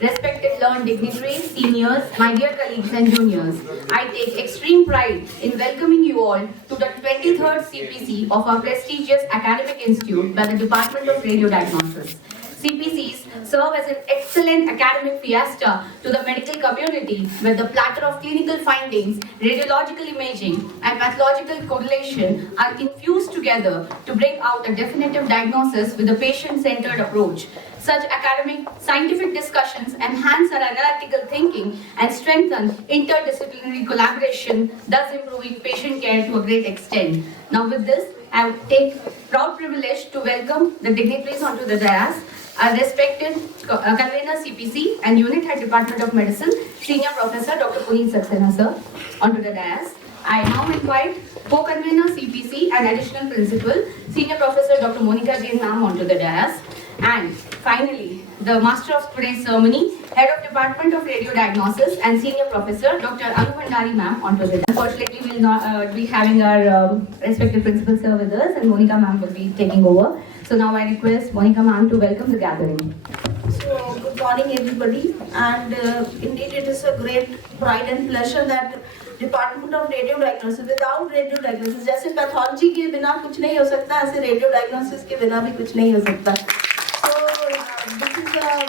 Respected learned dignitaries, seniors, my dear colleagues and juniors, I take extreme pride in welcoming you all to the 23rd CPC of our prestigious academic institute by the Department of Radiodiagnosis. CPCs serve as an excellent academic fiesta to the medical community where the platter of clinical findings, radiological imaging and pathological correlation are infused together to bring out a definitive diagnosis with a patient-centered approach. Such academic, scientific discussions enhance our analytical thinking and strengthen interdisciplinary collaboration, thus improving patient care to a great extent. Now with this, I take proud privilege to welcome the dignitaries onto the dais, our respected Convenor CPC and Unit Head Department of Medicine, Senior Professor Dr. Puneet Saxena sir, onto the dais. I now invite Co-Convener CPC and Additional Principal, Senior Professor Dr. Monica Jain ma'am onto the dais. And finally, the Master of today's ceremony, Head of Department of Radiodiagnosis and Senior Professor Dr. Bhandari ma'am onto the dais. Unfortunately, we will not be having our respected principal sir with us, and Monica ma'am will be taking over. So now I request Monica ma'am to welcome the gathering. So good morning everybody, and indeed it is a great pride and pleasure that Department of Radiodiagnosis, without radiodiagnosis, जैसे pathology के बिना कुछ नहीं हो सकता, ऐसे radiodiagnosis के बिना भी कुछ नहीं हो सकता. So this is a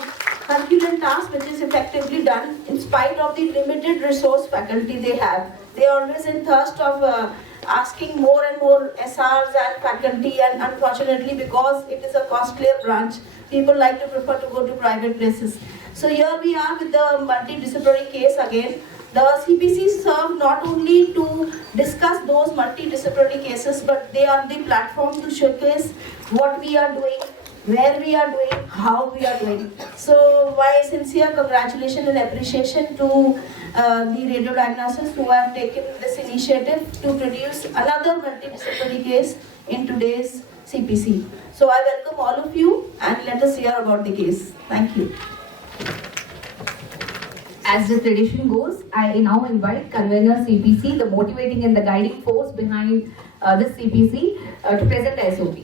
Herculean task which is effectively done in spite of the limited resource faculty they have. They are always in thirst of asking more and more SRs and faculty, and unfortunately because it is a costlier branch, people like to prefer to go to private places. So here we are with the multidisciplinary case again. The CPCs serve not only to discuss those multidisciplinary cases, but they are the platform to showcase what we are doing, where we are doing, how we are doing. So my sincere congratulations and appreciation to the radiodiagnosis who have taken this initiative to produce another multidisciplinary case in today's CPC. So I welcome all of you and let us hear about the case. Thank you. As the tradition goes, I now invite Convenor CPC, the motivating and the guiding force behind this CPC, to present the SOP.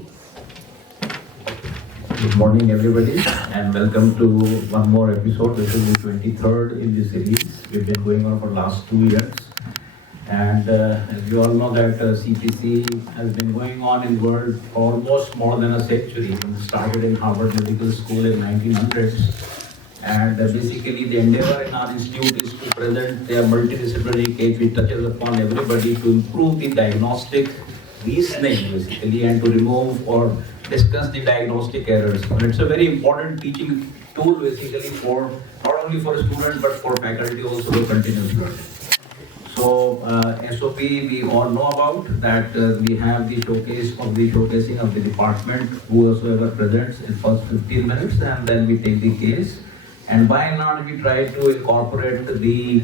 Good morning everybody, and welcome to one more episode. This is the 23rd in the series. We've been going on for the last 2 years, and as you all know that CPC has been going on in the world for almost more than a century. It started in Harvard Medical School in 1900s, and basically the endeavor in our institute is to present a multidisciplinary case which touches upon everybody to improve the diagnostic reasoning basically, and to remove or discuss the diagnostic errors. And it's a very important teaching tool basically for not only for students but for faculty also to continuous learning. So SOP we all know about that. We have the showcasing of the department, whoever presents in first 15 minutes, and then we take the case. And by and large we try to incorporate the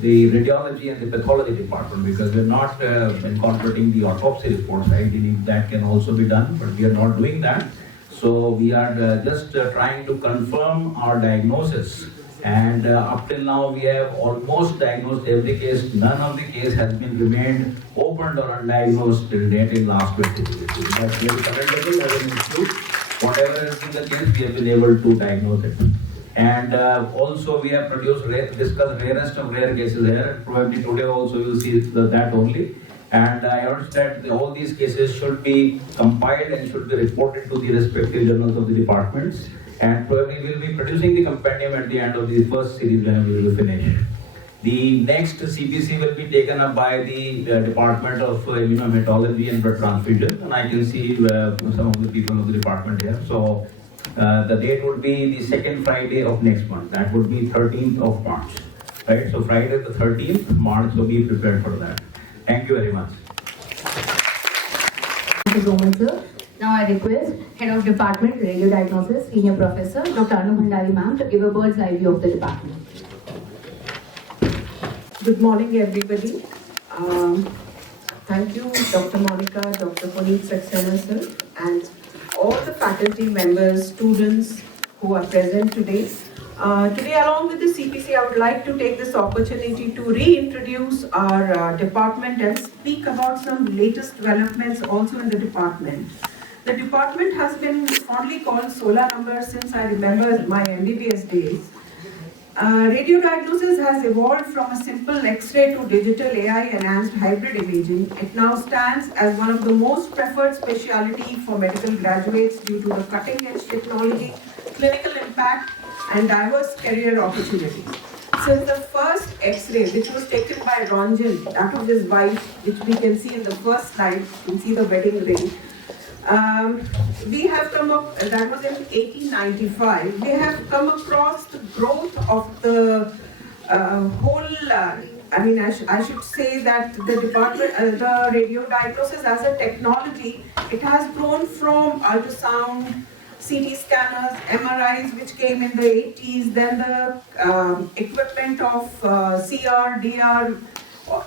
radiology and the pathology department, because we're not incorporating the autopsy reports. I believe that can also be done, but we are not doing that. So we are just trying to confirm our diagnosis. And up till now we have almost diagnosed every case. None of the case has been remained opened or undiagnosed till date in last 20 years. That's very commendable as an institute. Whatever has been the case, we have been able to diagnose it. And also we have discussed rarest of rare cases here. Probably today also you will see that only. And I urge that all these cases should be compiled and should be reported to the respective journals of the departments. And probably we will be producing the compendium at the end of the first series when we will finish. The next CPC will be taken up by the Department of Immunohematology and Blood Transfusion. And I can see some of the people of the department here. So the date would be the second Friday of next month. That would be 13th of March. Right? So Friday the 13th March, so be prepared for that. Thank you very much. Thank you so much, sir. Now I request Head of Department Radiodiagnosis, Senior Professor Dr. Bhandari ma'am to give a bird's eye view of the department. Good morning everybody. Thank you Dr. Monica, Dr. Puneet Saxena sir, and all the faculty members, students who are present today. Today, along with the CPC, I would like to take this opportunity to reintroduce our department and speak about some latest developments also in the department. The department has been fondly called Solar Number since I remember my MBBS days. Radiodiagnosis has evolved from a simple X-ray to digital AI-enhanced hybrid imaging. It now stands as one of the most preferred specialty for medical graduates due to the cutting-edge technology, clinical impact, and diverse career opportunities. Since the first X-ray, which was taken by Ranjan, that of his wife, which we can see in the first slide, you can see the wedding ring. We have come up, that was in 1895, we have come across the growth of the whole, I should say that the department, the radio diagnosis as a technology, it has grown from ultrasound, CT scanners, MRIs, which came in the 80s, then the equipment of CR, DR,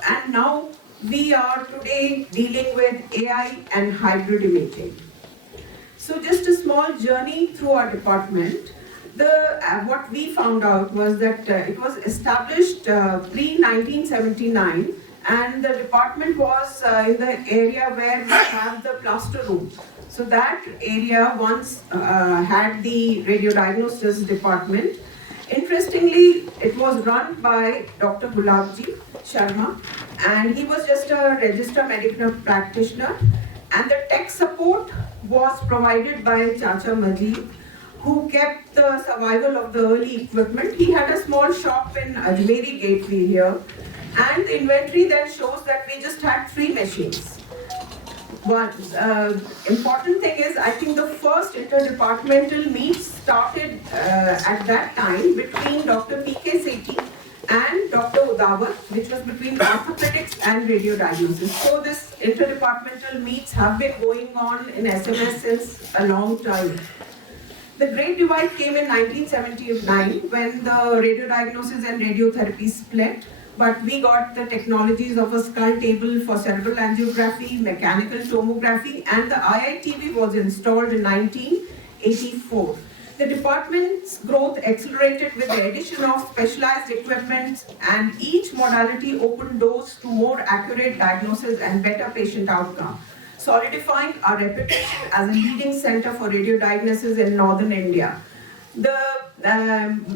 and now we are today dealing with AI and hybrid imaging. So just a small journey through our department. What we found out was that it was established pre-1979, and the department was in the area where we have the plaster room. So that area once had the radiodiagnosis department. Interestingly, it was run by Dr. Gulabji Sharma, and he was just a registered medical practitioner, and the tech support was provided by Chacha Majid, who kept the survival of the early equipment. He had a small shop in Ajmeri Gateway here, and the inventory then shows that we just had 3 machines. One important thing is, I think the first interdepartmental meet started at that time between Dr. P.K. Sethi and Dr. Udawat, which was between orthopedics and radiodiagnosis. So this interdepartmental meets have been going on in SMS since a long time. The Great Divide came in 1979 when the radiodiagnosis and radiotherapy split. But we got the technologies of a skull table for cerebral angiography, mechanical tomography, and the IITV was installed in 1984. The department's growth accelerated with the addition of specialized equipment, and each modality opened doors to more accurate diagnosis and better patient outcome, solidifying our reputation as a leading center for radiodiagnosis in northern India. The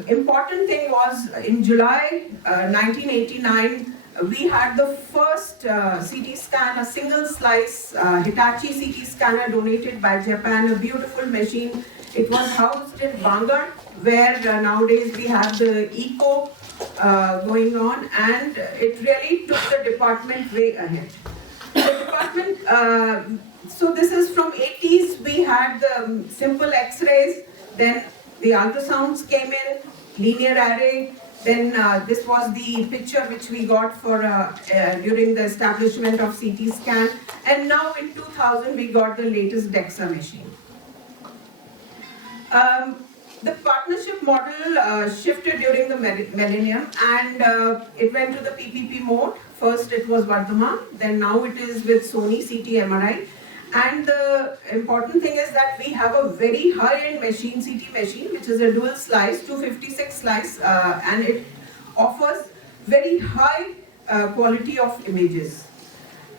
important thing was in July 1989, we had the first CT scan, a single slice Hitachi CT scanner donated by Japan, a beautiful machine. It was housed in Bangar, where nowadays we have the ECO going on, and it really took the department way ahead. The department, so this is from 80s, we had the simple X-rays, then the ultrasounds came in, linear array, then this was the picture which we got for during the establishment of CT scan, and now in 2000 we got the latest DEXA machine. The partnership model shifted during the millennium, and it went to the PPP mode. First it was Vardhman, then now it is with Sony CT MRI. And the important thing is that we have a very high-end machine, CT machine, which is a dual slice, 256 slice, and it offers very high quality of images.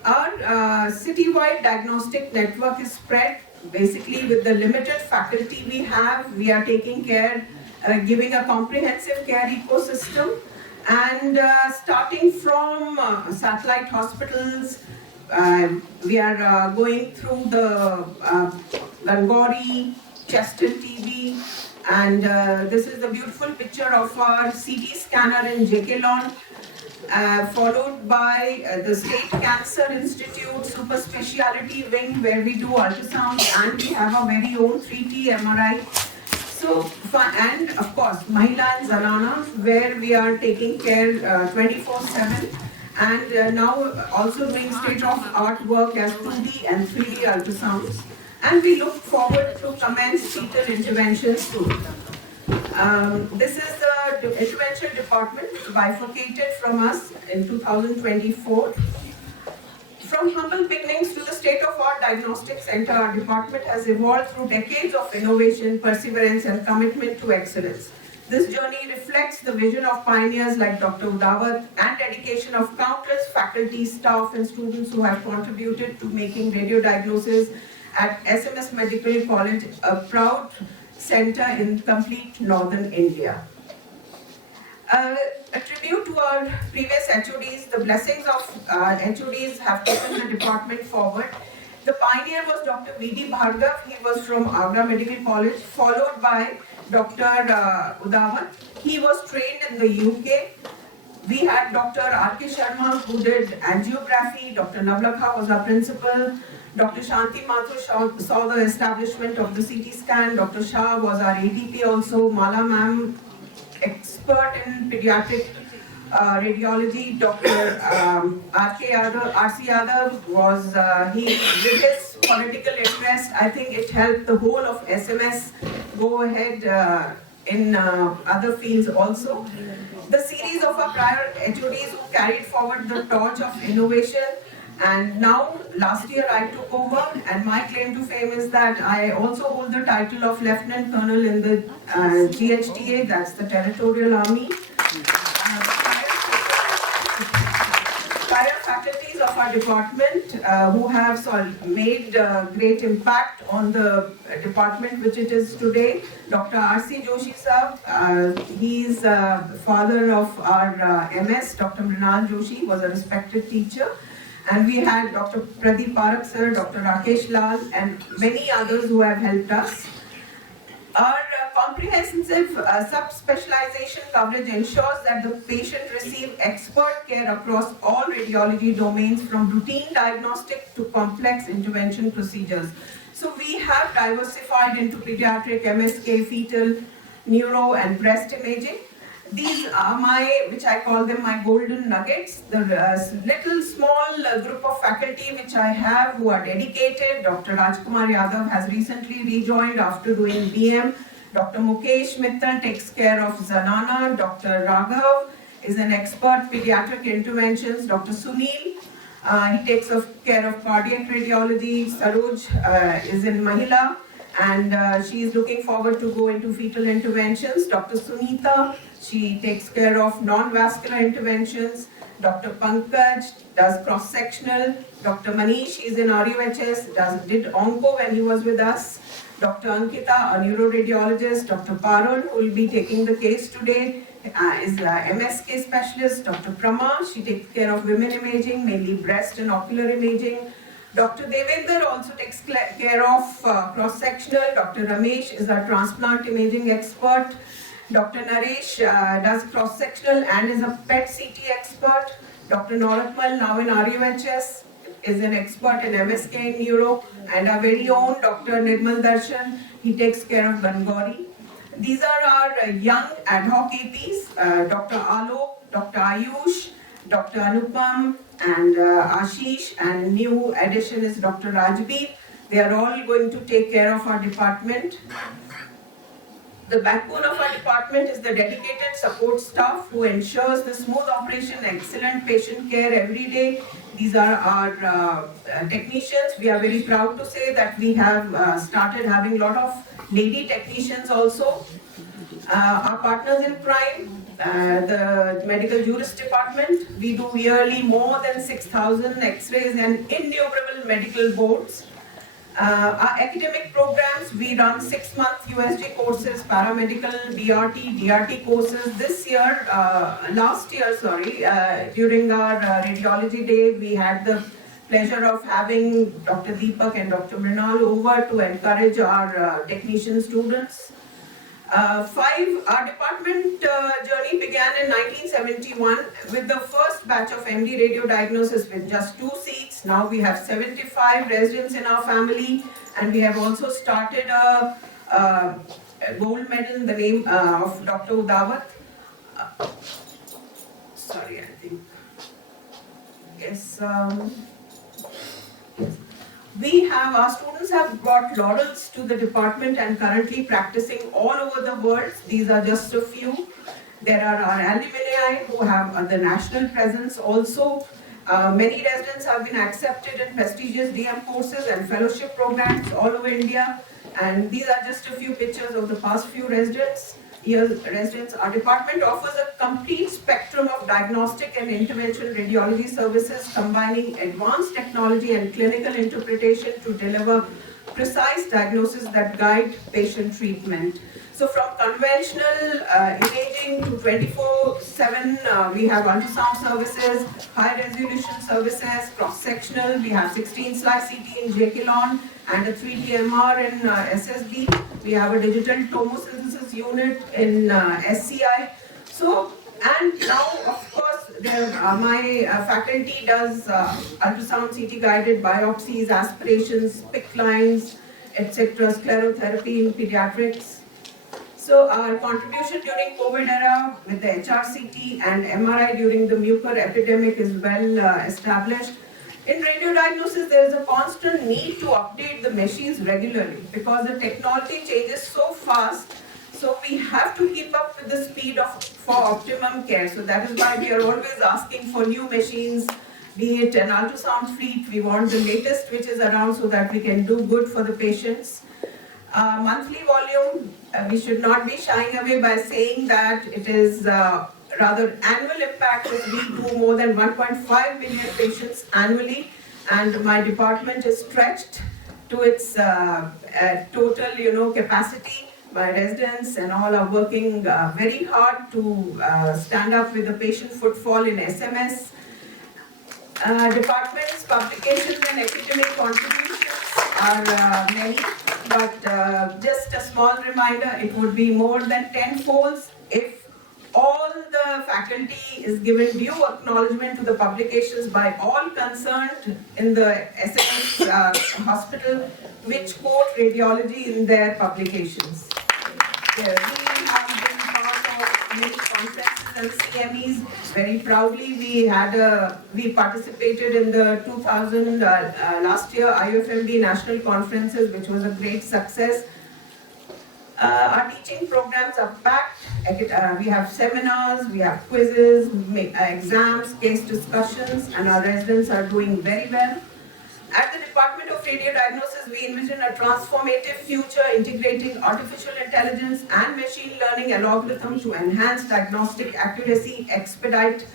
Our city-wide diagnostic network is spread. Basically, with the limited faculty we have, we are taking care, giving a comprehensive care ecosystem, and starting from satellite hospitals, we are going through the Gangori, Chester TV, and this is the beautiful picture of our CT scanner in JK Lawn, followed by the State Cancer Institute Super Speciality Wing, where we do ultrasound, and we have our very own 3T MRI. So, and of course, Mahila and Zanana, where we are taking care 24/7. And now also doing state-of-art work as 2D and 3D ultrasounds. And we look forward to commence fetal interventions soon. This is the intervention department bifurcated from us in 2024. From humble beginnings to the state-of-art diagnostic center, our department has evolved through decades of innovation, perseverance, and commitment to excellence. This journey reflects the vision of pioneers like Dr. Udawat and dedication of countless faculty, staff, and students who have contributed to making radiodiagnosis at SMS Medical College a proud center in complete northern India. our previous HODs, the blessings of HODs have taken the department forward. The pioneer was Dr. V.D. Bhargav. He was from Agra Medical College, followed by Dr. Udawat. He was trained in the UK. We had Dr. R.K. Sharma, who did angiography. Dr. Navlakha was our principal. Dr. Shanti Mathur saw the establishment of the CT scan. Dr. Shah was our ADP also. Mala ma'am, expert in pediatric radiology. Dr. R.C. Yadav was, with his political interest, I think it helped the whole of SMS go ahead in other fields also. The series of our prior HODs who carried forward the torch of innovation, and now last year I took over, and my claim to fame is that I also hold the title of Lieutenant Colonel in the GHTA, that's the Territorial Army. Prior faculties of our department who have made great impact on the department which it is today. Dr. R.C. Joshi sir, he is father of our MS. Dr. Mrinal Joshi was a respected teacher. And we had Dr. Pradeep Parak sir, Dr. Rakesh Lal, and many others who have helped us. Our comprehensive subspecialization coverage ensures that the patient receives expert care across all radiology domains, from routine diagnostic to complex intervention procedures. So we have diversified into pediatric, MSK, fetal, neuro, and breast imaging. These are which I call them my golden nuggets, the little small group of faculty which I have who are dedicated. Dr. Rajkumar Yadav has recently rejoined after doing BM. Dr. Mukesh Mittal takes care of Zanana. Dr. Raghav is an expert pediatric interventions. Dr. Sunil, he takes care of cardiac radiology. Saroj is in Mahila, and she is looking forward to go into fetal interventions. Dr. Sunita, she takes care of non-vascular interventions. Dr. Pankaj does cross-sectional. Dr. Manish is in RUHS, did onco when he was with us. Dr. Ankita, a neuroradiologist. Dr. Parul, who will be taking the case today, is a MSK specialist. Dr. Prama, she takes care of women imaging, mainly breast and ocular imaging. Dr. Devender also takes care of cross-sectional. Dr. Ramesh is a transplant imaging expert. Dr. Naresh does cross-sectional and is a PET CT expert. Dr. Noratmal, now in RUHS, is an expert in MSK and neuro. And our very own Dr. Nirmal Darshan, he takes care of Bhandari. These are our young ad hoc APs, Dr. Alok, Dr. Ayush, Dr. Anupam, and Ashish, and new addition is Dr. Rajbir. They are all going to take care of our department. The backbone of our department is the dedicated support staff who ensures the smooth operation, excellent patient care every day. These are our technicians. We are very proud to say that we have started having a lot of lady technicians also. Our partners in crime, the medical jurist department, we do yearly more than 6,000 x-rays and innumerable medical boards. Our academic programs, we run 6-month USG courses, paramedical, DRT courses. This year, last year, during our radiology day, we had the pleasure of having Dr. Deepak and Dr. Mrinal over to encourage our technician students. Our department journey began in 1971 with the first batch of MD Radiodiagnosis with just 2 seats. Now we have 75 residents in our family, and we have also started a gold medal in the name of Dr. Udawat. Our students have brought laurels to the department and currently practicing all over the world. These are just a few. There are our alumni who have the national presence also. Many residents have been accepted in prestigious DM courses and fellowship programs all over India. And these are just a few pictures of the past few residents. Our department offers a complete spectrum of diagnostic and interventional radiology services, combining advanced technology and clinical interpretation to deliver precise diagnosis that guide patient treatment. So from conventional imaging to 24/7, we have ultrasound services, high resolution services, cross-sectional, we have 16-slice CT in Jaipur and a 3D MR in SSB. We have a digital tomosynthesis unit in SCI. So, and now of course, my faculty does ultrasound CT guided biopsies, aspirations, PICC lines, etc., sclerotherapy in pediatrics. So our contribution during COVID era with the HRCT and MRI during the mucor epidemic is well established. In radiodiagnosis, there is a constant need to update the machines regularly because the technology changes so fast. So we have to keep up with the speed for optimum care. So that is why we are always asking for new machines, be it an ultrasound fleet. We want the latest which is around so that we can do good for the patients. Monthly volume, we should not be shying away by saying that it is rather annual impact is we do more than 1.5 million patients annually, and my department is stretched to its total capacity. My residents and all are working very hard to stand up with the patient footfall in SMS. Department's publications and academic contributions are many, but just a small reminder, it would be more than 10-folds if all the faculty is given due acknowledgement to the publications by all concerned in the SMS hospital, which quote radiology in their publications. We have been part of many conferences and CMEs. Very proudly, we participated in the 2000 last year IFMB national conferences, which was a great success. Our teaching programs are packed. We have seminars, we have quizzes, exams, case discussions, and our residents are doing very well. At the Department of Radiodiagnosis, we envision a transformative future integrating artificial intelligence and machine learning algorithms to enhance diagnostic accuracy, expedite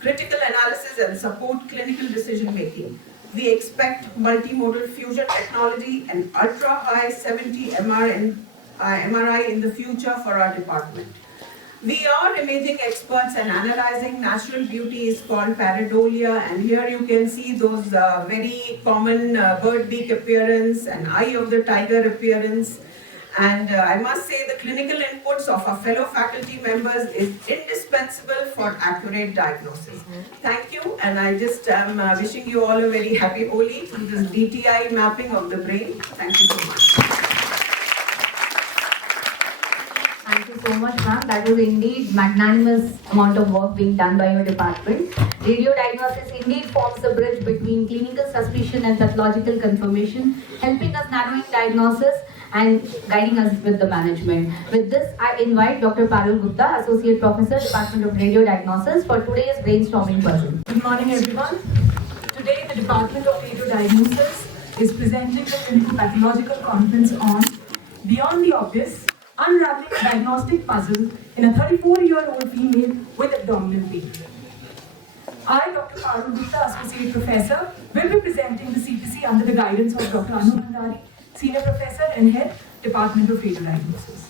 critical analysis, and support clinical decision making. We expect multimodal fusion technology and ultra-high 70 MRI in the future for our department. We are imaging experts and analyzing natural beauty is called pareidolia, and here you can see those very common bird beak appearance and eye of the tiger appearance. And I must say the clinical inputs of our fellow faculty members is indispensable for accurate diagnosis. Thank you, and I just am wishing you all a very happy Holi through this DTI mapping of the brain. Thank you so much. Thank you so much, ma'am. That was indeed magnanimous amount of work being done by your department. Radiodiagnosis indeed forms the bridge between clinical suspicion and pathological confirmation, helping us narrowing diagnosis and guiding us with the management. With this, I invite Dr. Parul Gupta, Associate Professor, Department of Radiodiagnosis, for today's brainstorming person. Good morning, everyone. Today, the Department of Radiodiagnosis is presenting the clinical pathological conference on Beyond the Obvious, Unravelling Diagnostic Puzzle in a 34-year-old female with abdominal pain. I, Dr. Parul Gupta, Associate Professor, will be presenting the CPC under the guidance of Dr. Bhandari, Senior Professor and Head, Department of Radiodiagnosis.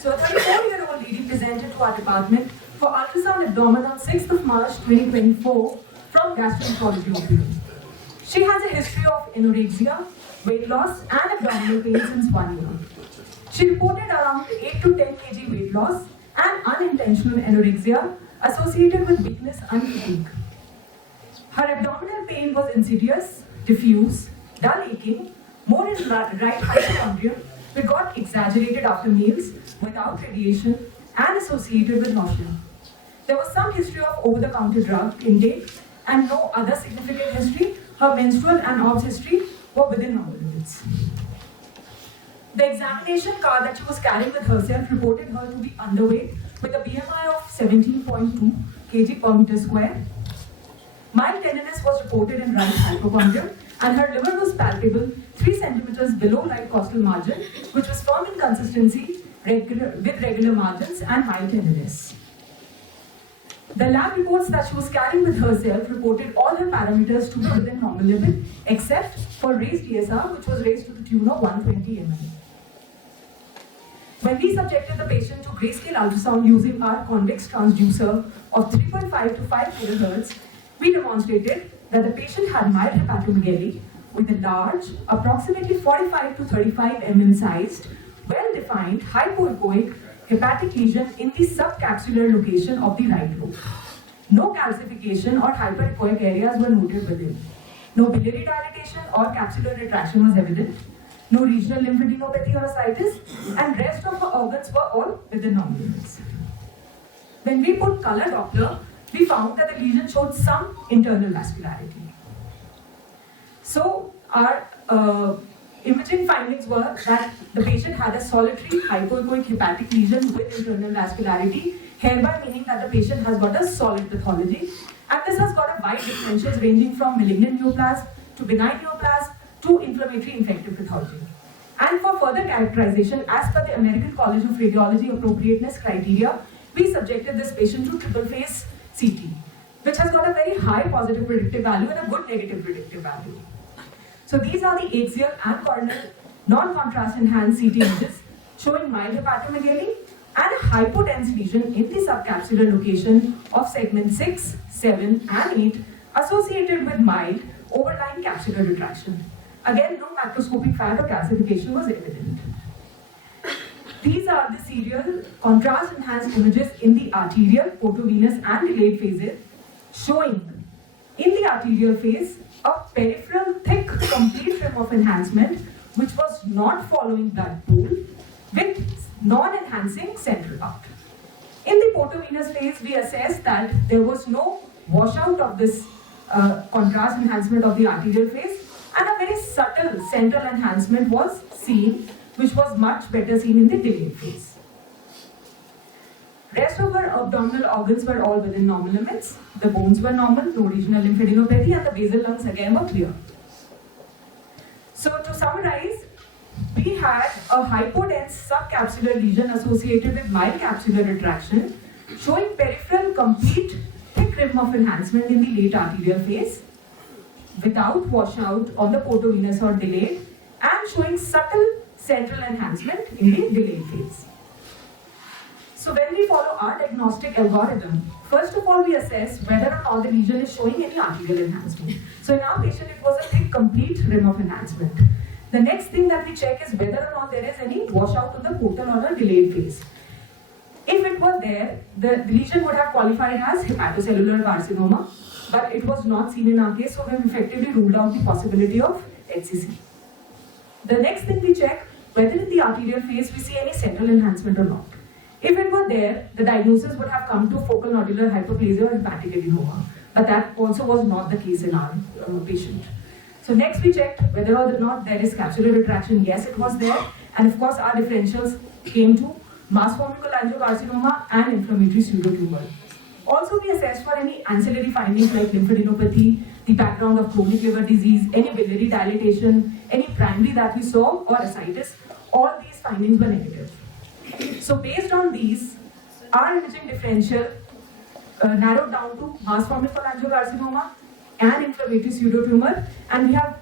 So a 34-year-old lady presented to our department for ultrasound abdomen on 6th of March 2024 from gastroenterology hospital. She has a history of anorexia, weight loss and abdominal pain since 1 year. She reported around 8 to 10 kg weight loss and unintentional anorexia associated with weakness and fatigue. Her abdominal pain was insidious, diffuse, dull aching, more in right hypochondrium, which got exaggerated after meals without radiation and associated with nausea. There was some history of over-the-counter drug intake and no other significant history. Her menstrual and OBS history were within normal limits. The examination card that she was carrying with herself reported her to be underweight with a BMI of 17.2 kg per meter square. Mild tenderness was reported in right hypochondrium, and her liver was palpable 3 centimeters below right costal margin, which was firm in consistency, with regular margins and mild tenderness. The lab reports that she was carrying with herself reported all her parameters to be within normal limit, except for raised ESR, which was raised to the tune of 120 ml. When we subjected the patient to grayscale ultrasound using our convex transducer of 3.5 to 5 kHz, we demonstrated that the patient had mild hepatomegaly with a large, approximately 45 to 35 mm sized, well-defined hypoechoic hepatic lesion in the subcapsular location of the right lobe. No calcification or hyperechoic areas were noted within. No biliary dilatation or capsular retraction was evident. No regional lymphadenopathy or ascites, and rest of the organs were all within normal limits. When we put color Doppler, we found that the lesion showed some internal vascularity. So our imaging findings were that the patient had a solitary hypoechoic hepatic lesion with internal vascularity, hereby meaning that the patient has got a solid pathology, and this has got a wide differentials ranging from malignant neoplasm to benign neoplasm to inflammatory infective pathology. And for further characterization, as per the American College of Radiology appropriateness criteria, we subjected this patient to triple phase CT, which has got a very high positive predictive value and a good negative predictive value. So these are the axial and coronal non-contrast enhanced CT images showing mild hepatomegaly and a hypodense lesion in the subcapsular location of segment 6, 7 and 8 associated with mild overlying capsular retraction. Again, no macroscopic fat or calcification was evident. These are the serial contrast enhanced images in the arterial, portovenous and delayed phases, showing in the arterial phase a peripheral thick complete rim of enhancement which was not following blood pool with non-enhancing central part. In the portovenous phase, we assessed that there was no washout of this contrast enhancement of the arterial phase, and a very subtle central enhancement was seen, which was much better seen in the delayed phase. Rest of our abdominal organs were all within normal limits. The bones were normal, no regional lymphadenopathy, and the basal lungs again were clear. So to summarize, we had a hypodense subcapsular lesion associated with mild capsular retraction, showing peripheral complete thick rim of enhancement in the late arterial phase, without washout on the portovenous or delayed, and showing subtle central enhancement in the delayed phase. So when we follow our diagnostic algorithm, first of all we assess whether or not the lesion is showing any arterial enhancement. So in our patient it was a thick complete rim of enhancement. The next thing that we check is whether or not there is any washout on the portal or a delayed phase. If it was there, the lesion would have qualified as hepatocellular carcinoma, but it was not seen in our case, so we have effectively ruled out the possibility of HCC. The next thing we check whether in the arterial phase we see any central enhancement or not. If it were there, the diagnosis would have come to focal nodular hyperplasia or hepatic adenoma, but that also was not the case in our patient. So next we checked whether or not there is capsular retraction. Yes, it was there, and of course our differentials came to mass forming cholangiocarcinoma and inflammatory pseudotumor. Also, we assessed for any ancillary findings like lymphadenopathy, the background of chronic liver disease, any biliary dilatation, any primary that we saw, or ascites. All these findings were negative. So based on these, our imaging differential narrowed down to mass forming cholangiocarcinoma and inflammatory pseudotumor, and we have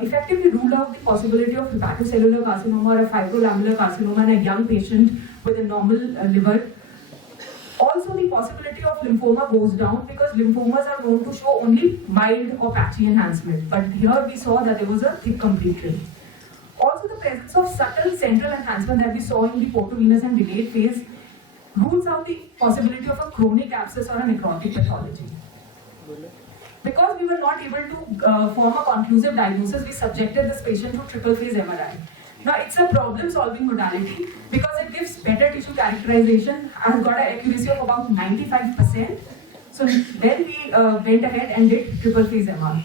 effectively ruled out the possibility of hepatocellular carcinoma or a fibrolamellar carcinoma in a young patient with a normal liver. Also, the possibility of lymphoma goes down because lymphomas are known to show only mild or patchy enhancement, but here we saw that there was a thick complete rim. Also, the presence of subtle central enhancement that we saw in the portovenous and delayed phase rules out the possibility of a chronic abscess or a necrotic pathology. Because we were not able to form a conclusive diagnosis, we subjected this patient to triple phase MRI. Now, it's a problem-solving modality because it gives better tissue characterization, has got an accuracy of about 95%. So then we went ahead and did triple phase MR.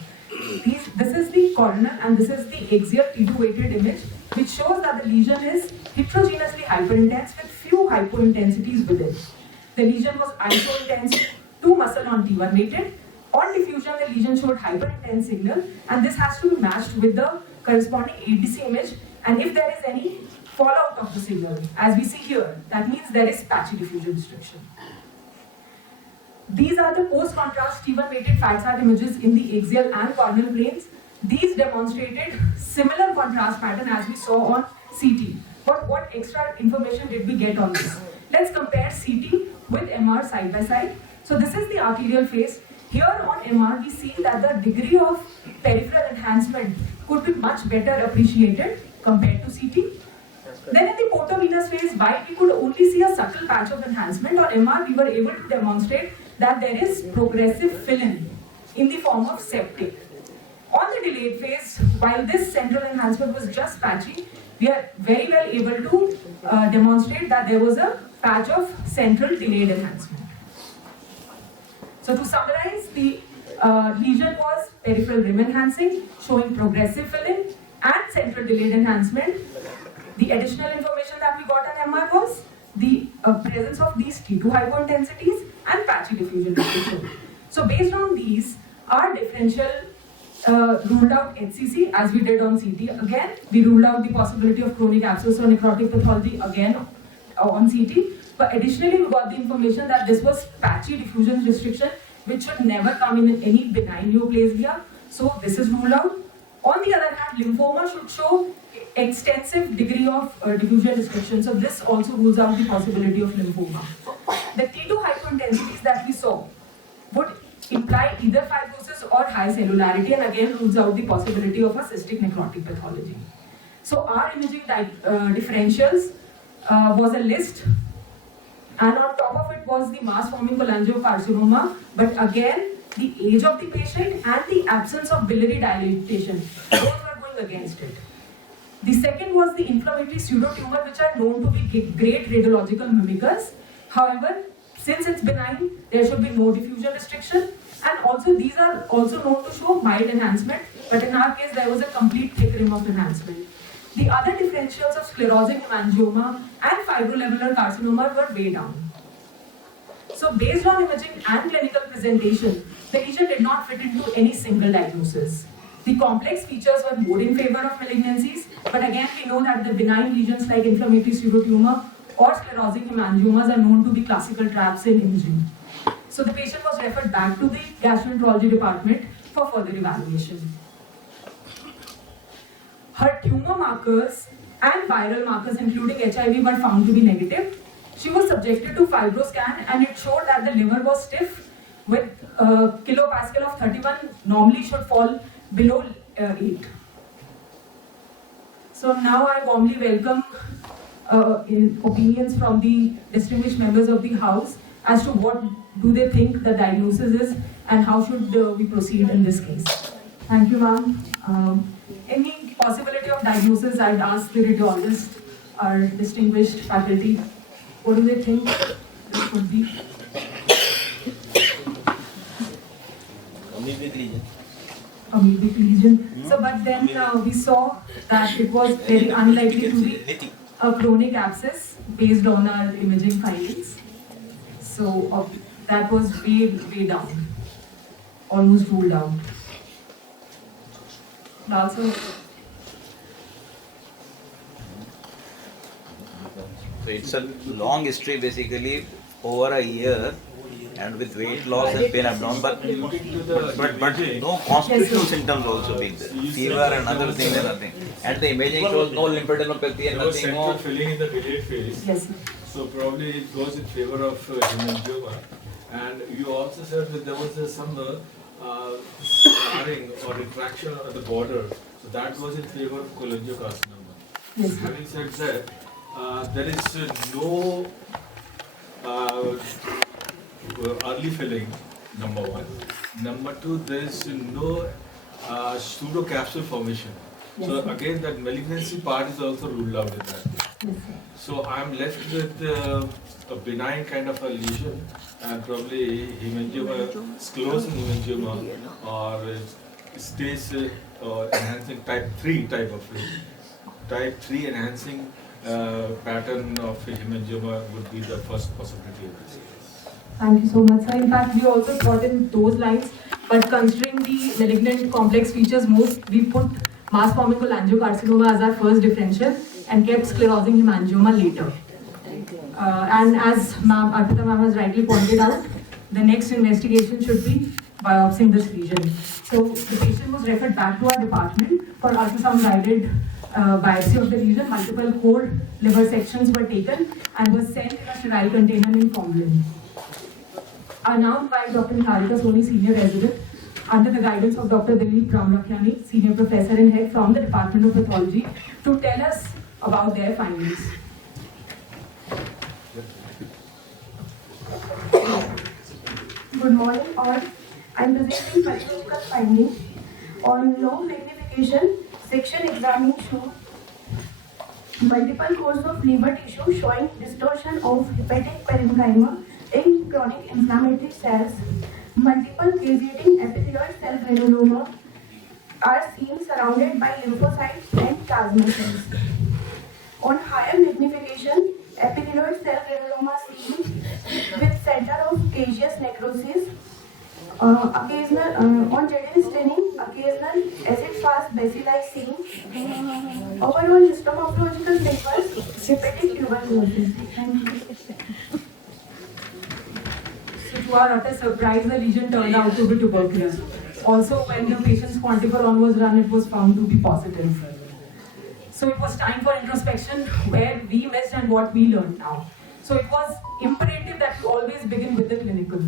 This is the coronal and this is the axial T2 weighted image, which shows that the lesion is heterogeneously hyperintense with few hypointensities within. The lesion was isointense, 2 muscle on T1 weighted. On diffusion, the lesion showed hyperintense signal, and this has to be matched with the corresponding ADC image. And if there is any fallout of the signal, as we see here, that means there is patchy diffusion restriction. These are the post-contrast T1 weighted fat sat images in the axial and coronal planes. These demonstrated similar contrast pattern as we saw on CT. What extra information did we get on this? Let's compare CT with MR side by side. So this is the arterial phase. Here on MR, we see that the degree of peripheral enhancement could be much better appreciated compared to CT. Then in the portovenous phase, while we could only see a subtle patch of enhancement, on MR we were able to demonstrate that there is progressive fill-in the form of septic. On the delayed phase, while this central enhancement was just patchy, we are very well able to demonstrate that there was a patch of central delayed enhancement. So to summarize, the lesion was peripheral rim enhancing, showing progressive fill-in and central delayed enhancement. The additional information that we got on MR was the presence of these T2 hypointensities and patchy diffusion restriction. So based on these, our differential ruled out HCC as we did on CT. Again, we ruled out the possibility of chronic abscess or necrotic pathology again on CT. But additionally, we got the information that this was patchy diffusion restriction, which should never come in any benign neoplasia. So this is ruled out. On the other hand, lymphoma should show extensive degree of diffusion restriction. So this also rules out the possibility of lymphoma. The T2 hypointensities that we saw would imply either fibrosis or high cellularity, and again rules out the possibility of a cystic necrotic pathology. So our imaging differentials was a list, and on top of it was the mass forming cholangiocarcinoma, but again the age of the patient and the absence of biliary dilatation, those were going against it. The second was the inflammatory pseudotumor, which are known to be great radiological mimickers. However, since it's benign, there should be no diffusion restriction, and also these are also known to show mild enhancement, but in our case there was a complete thick rim of enhancement. The other differentials of sclerosing hemangioma and fibrolamellar carcinoma were way down. So based on imaging and clinical presentation, the lesion did not fit into any single diagnosis. The complex features were more in favor of malignancies, but again we know that the benign lesions like inflammatory pseudotumor or sclerosing hemangiomas are known to be classical traps in imaging. So the patient was referred back to the gastroenterology department for further evaluation. Her tumor markers and viral markers including HIV were found to be negative. She was subjected to fibroscan and it showed that the liver was stiff with kilopascal of 31 normally should fall below 8. So now I warmly welcome opinions from the distinguished members of the House as to what do they think the diagnosis is and how should we proceed in this case. Thank you, ma'am. Any possibility of diagnosis, I'd ask the radiologist, our distinguished faculty, what do they think this could be? Amoebic lesion. Amoebic lesion. So, but then we saw that it was very unlikely to be a chronic abscess based on our imaging findings. So that was way down, almost ruled out. Also, So it's a long history basically over a year and with weight loss and pain abdomen, but no constitutional symptoms also being there. Fever and other things and nothing. And the imaging shows no lymphadenopathy and There was nothing. central No. filling in the delayed phase. yes. So probably it goes in favor of hemangioma. And you also said that there was some scarring or retraction at the border. So that was in favor of cholangiocarcinoma. Yes. Having said that, there is no early filling, number one. Number two, there is no pseudocapsule formation. Yes, So sir. again, that malignancy part is also ruled out in that. Yes, So I'm left with a benign kind of a lesion and probably hemangioma, sclerosing hemangioma or stage enhancing type 3 type of lesion. Type 3 enhancing pattern of hemangioma would be the first possibility of this case. Thank you so much, sir. In fact, we also thought in those lines, but considering the malignant complex features most, we put mass forming cholangiocarcinoma as our first differential and kept sclerosing hemangioma later. And as Arpita ma'am has rightly pointed out, the next investigation should be biopsying this lesion. So the patient was referred back to our department for ultrasound guided biopsy of the lesion. Multiple core liver sections were taken and was sent in a sterile container in formalin. I now invite Dr. Niharika Soni, Senior Resident, under the guidance of Dr. Dilip Ramrakhyani, Senior Professor and Head from the Department of Pathology, to tell us about their findings. Good morning all. I am presenting pathological findings on low magnification section examining show multiple cores of liver tissue showing distortion of hepatic parenchyma in chronic inflammatory cells. Multiple caseating epithelioid cell granuloma are seen surrounded by lymphocytes and plasma cells. On higher magnification, epithelioid cell granuloma seen with center of caseous necrosis. On Jain staining, occasional acid-fast bacilli seen. Overall histopatological papers, hepatic tuberculosis. Thank you. So to our utter surprise, the lesion turned out to be tuberculous. Also, when the patient's quantiferon was run, it was found to be positive. So it was time for introspection, where we missed and what we learned now. So it was imperative that we always begin with the clinical.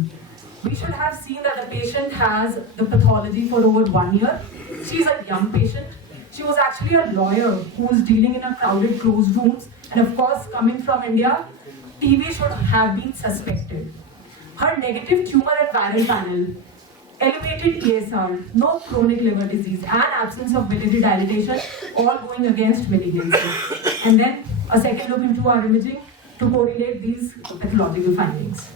We should have seen that the patient has the pathology for over 1 year. She's a young patient. She was actually a lawyer who was dealing in a crowded closed rooms. And of course, coming from India, TB should have been suspected. Her negative tumor and viral panel, elevated ESR, no chronic liver disease, and absence of biliary dilatation, all going against malignancy. And then a second look into our imaging to correlate these pathological findings.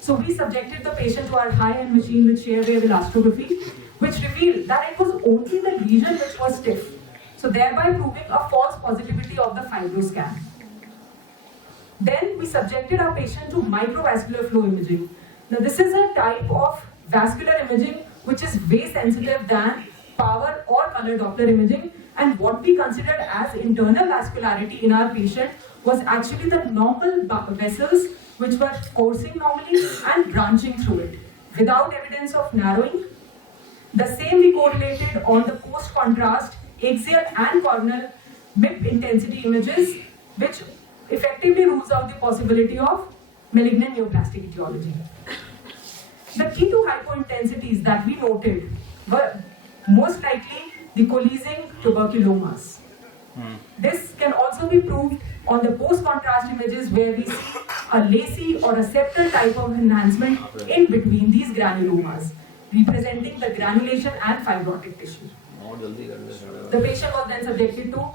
So we subjected the patient to our high-end machine with shear wave elastography, which revealed that it was only the lesion which was stiff, so thereby proving a false positivity of the fibroscan. Then we subjected our patient to microvascular flow imaging. Now this is a type of vascular imaging which is way sensitive than power or color Doppler imaging, and what we considered as internal vascularity in our patient was actually the normal vessels which were coursing normally and branching through it without evidence of narrowing. The same we correlated on the post-contrast axial and coronal MIP intensity images, which effectively rules out the possibility of malignant neoplastic etiology. The key to hypointensities that we noted were most likely the coalescing tuberculomas. This can also be proved on the post-contrast images where we see a lacy or a septal type of enhancement in between these granulomas, representing the granulation and fibrotic tissue. The patient was then subjected to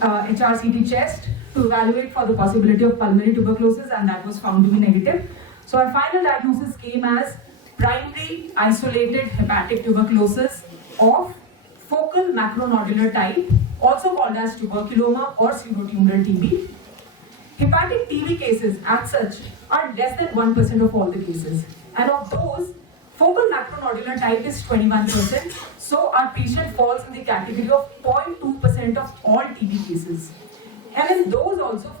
HRCT chest to evaluate for the possibility of pulmonary tuberculosis, and that was found to be negative. So our final diagnosis came as primary isolated hepatic tuberculosis of focal macronodular type, also called as tuberculoma or pseudotumoral TB. Hepatic TB cases as such are less than 1% of all the cases, and of those, focal macronodular type is 21%, so our patient falls in the category of 0.2% of all TB cases. And in those also,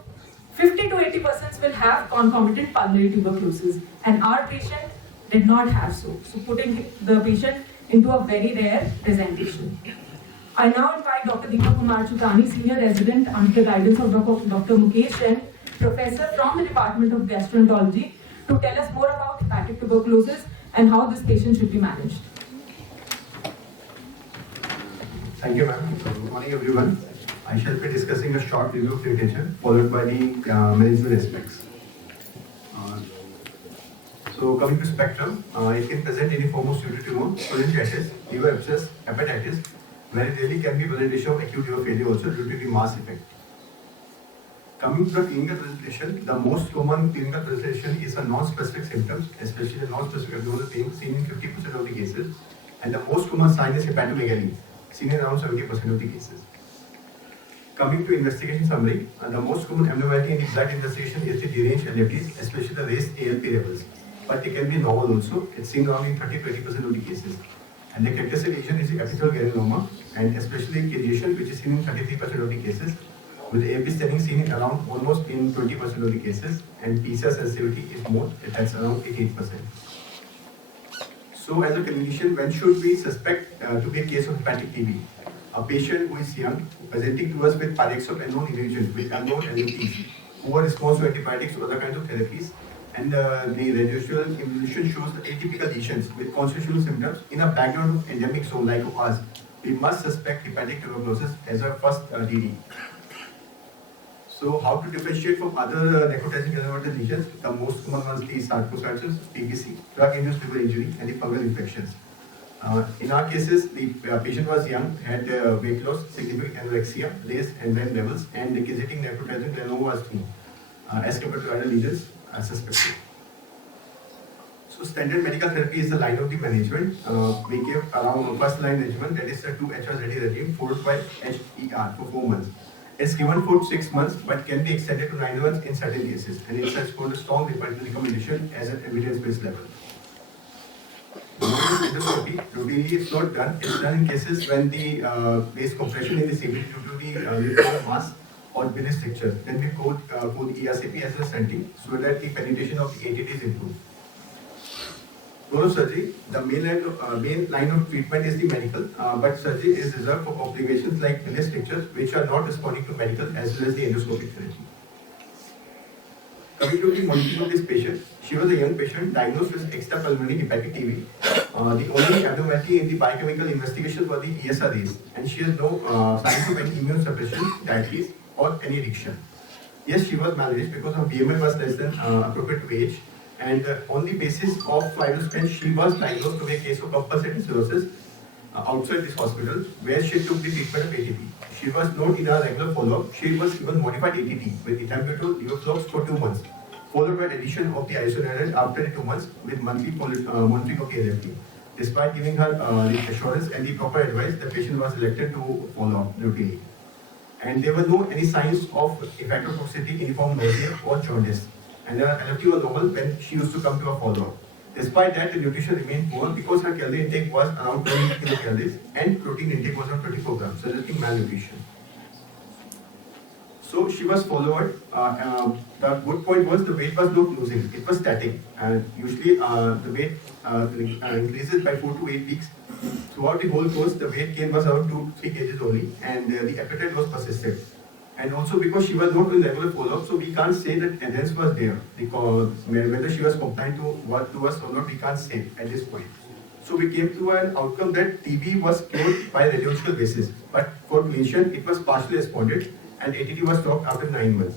50 to 80% will have concomitant pulmonary tuberculosis, and our patient did not have so putting the patient into a very rare presentation. I now invite Dr. Deepak Maheshwari, Senior Resident under the guidance of Dr. Mukesh Jain, Professor from the Department of Gastroenterology, to tell us more about hepatic tuberculosis and how this patient should be managed. Thank you, ma'am. Good morning, everyone. I shall be discussing a short review of literature, followed by the management aspects. So coming to spectrum, it can present any form of pseudotumor, cholangitis, liver abscess, hepatitis. Very rarely can be presentation of acute liver failure also due to the mass effect. Coming to the clinical presentation, the most common clinical presentation is a non-specific symptoms, especially the non-specific abdominal pain seen in 50% of the cases, and the most common sign is hepatomegaly, seen in around 70% of the cases. Coming to investigation summary, the most common abnormality in the blood investigation is the deranged LFTs, especially the raised ALP levels. But it can be normal also. It's seen around in 30-20% of the cases. And the characteristic lesion is the epithelial granuloma, and especially caseation, which is seen in 33% of the cases, with ALP staining seen in around almost in 20% of the cases, and PCR sensitivity is more, it has around 88%. So as a clinician, when should we suspect to be a case of hepatic TB? a patient who is young, presenting to us with pyrexia of unknown evasion with unknown LUTs, poor response to antibiotics or other kinds of therapies, and the radiological evolution shows the atypical lesions with constitutional symptoms in a background of endemic zone like ours. We must suspect hepatic tuberculosis as our first DD. So, how to differentiate from other necrotizing endometrial lesions? The most common ones are sarcoidosis, PPC, drug-induced liver injury, and the fungal infections. In our cases, the patient was young, had weight loss, significant anorexia, raised enzyme levels, and the gazetting necrotizing granuloma was 3, as compared to other lesions suspected. So, standard medical therapy is the line of the management. We give around first line regimen, that is a 2 HR ready regime, followed by HER for 4 months. It's given for 6 months, but can be extended to 9 months in certain cases, and it's such called a strong recommendation as an evidence-based level. Endoscopy routinely is not done. It's done in cases when the base compression in the CBD due to the lymphoid mass or venous stricture. Then we code ERCP as a stenting so that the penetration of the ATT is improved. Neurosurgery, the main line of treatment is the medical, but surgery is reserved for complications like venous strictures which are not responding to medical as well as the endoscopic therapy. Coming to the monitoring of this patient, she was a young patient diagnosed with extrapulmonary hepatic TB. The only abnormality in the biochemical investigation were the ESRAs, and she has no signs of any immune suppression, diabetes, or any addiction. Yes, she was malnourished because her BMI was less than appropriate to age, and on the basis of fibroscan, she was diagnosed to be a case of compensated cirrhosis outside this hospital, where she took the treatment of ATP. She was not in a regular follow-up. She was given modified ATT with ethambutol, levoflox for 2 months, followed by addition of the isoniazid after 2 months with monthly monitoring of the LFT. Despite giving her the assurance and the proper advice, the patient was elected to follow up routinely. And there were no any signs of hepatotoxicity, uniform nausea or jaundice. And the LFT was normal when she used to come to a follow-up. Despite that, the nutrition remained poor because her calorie intake was around 20 kilocalories and protein intake was around 24 grams, suggesting malnutrition. So she was followed. The good point was the weight was not losing; it was static. And usually the weight increases by 4 to 8 weeks. Throughout the whole course, the weight gain was around 2 to 3 kgs only, and the appetite was persistent. And also because she was not in regular follow-up, so we can't say that adherence was there. Because whether she was compliant to us or not, we can't say at this point. So we came to an outcome that TB was cured by radiological basis, but for clinician it was partially responded, and ATT was stopped after 9 months.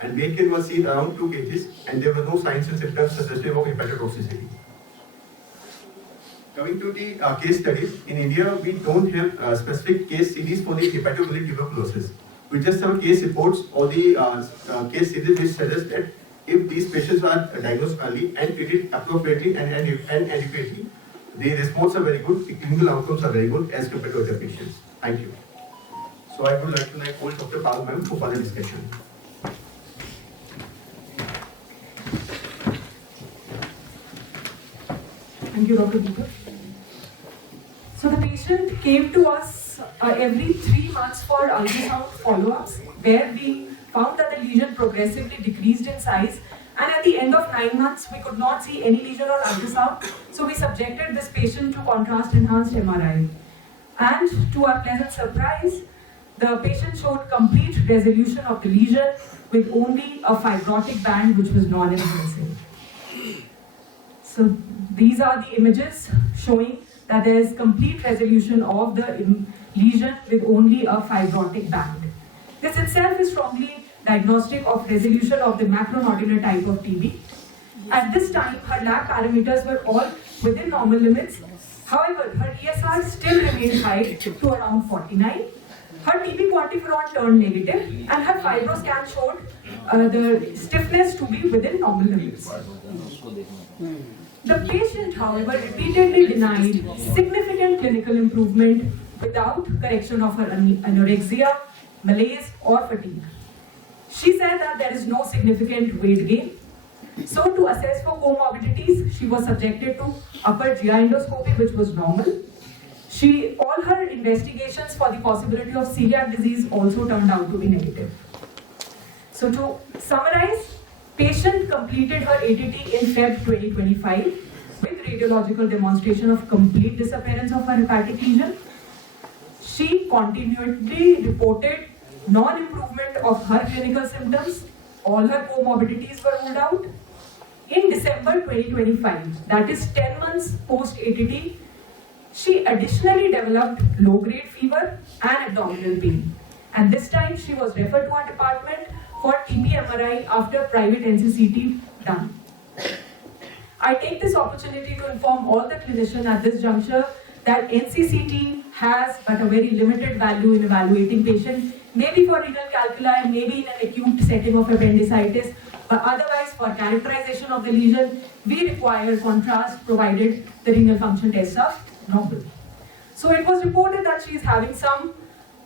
And weight gain was seen around 2 kgs, and there were no signs and symptoms suggestive of hepatotoxicity. Coming to the case studies, in India we don't have specific case series for the hepatobiliary tuberculosis. We just have case reports or the case series which suggest that if these patients are diagnosed early and treated appropriately and adequately, the response are very good, the clinical outcomes are very good as compared to other patients. Thank you. So I would like to call Dr. Pal ma'am for further discussion. Thank you, Dr. Deepak. So the patient came to us every 3 months for ultrasound follow-ups, where we found that the lesion progressively decreased in size, and at the end of 9 months we could not see any lesion on ultrasound, so we subjected this patient to contrast-enhanced MRI. And to our pleasant surprise, the patient showed complete resolution of the lesion with only a fibrotic band which was non-invasive. So these are the images showing that there is complete resolution of the lesion with only a fibrotic band. This itself is strongly diagnostic of resolution of the macronodular type of TB. At this time, her lab parameters were all within normal limits. However, her ESR still remained high to around 49. Her TB quantiferon turned negative, and her fibroscan showed the stiffness to be within normal limits. The patient, however, repeatedly denied significant clinical improvement without correction of her anorexia, malaise, or fatigue. She said that there is no significant weight gain. So to assess for comorbidities, she was subjected to upper GI endoscopy, which was normal. All her investigations for the possibility of celiac disease also turned out to be negative. So to summarize, patient completed her ATT in Feb 2025 with radiological demonstration of complete disappearance of her hepatic lesion. she continually reported non-improvement of her clinical symptoms. All her comorbidities were ruled out. In December 2025, that is 10 months post ATT, she additionally developed low-grade fever and abdominal pain. And this time she was referred to our department for TB MRI after private NCCT done. I take this opportunity to inform all the clinicians at this juncture that NCCT has but a very limited value in evaluating patients, maybe for renal calculi, maybe in an acute setting of appendicitis, but otherwise for characterization of the lesion, we require contrast provided the renal function tests are normal. So it was reported that she is having some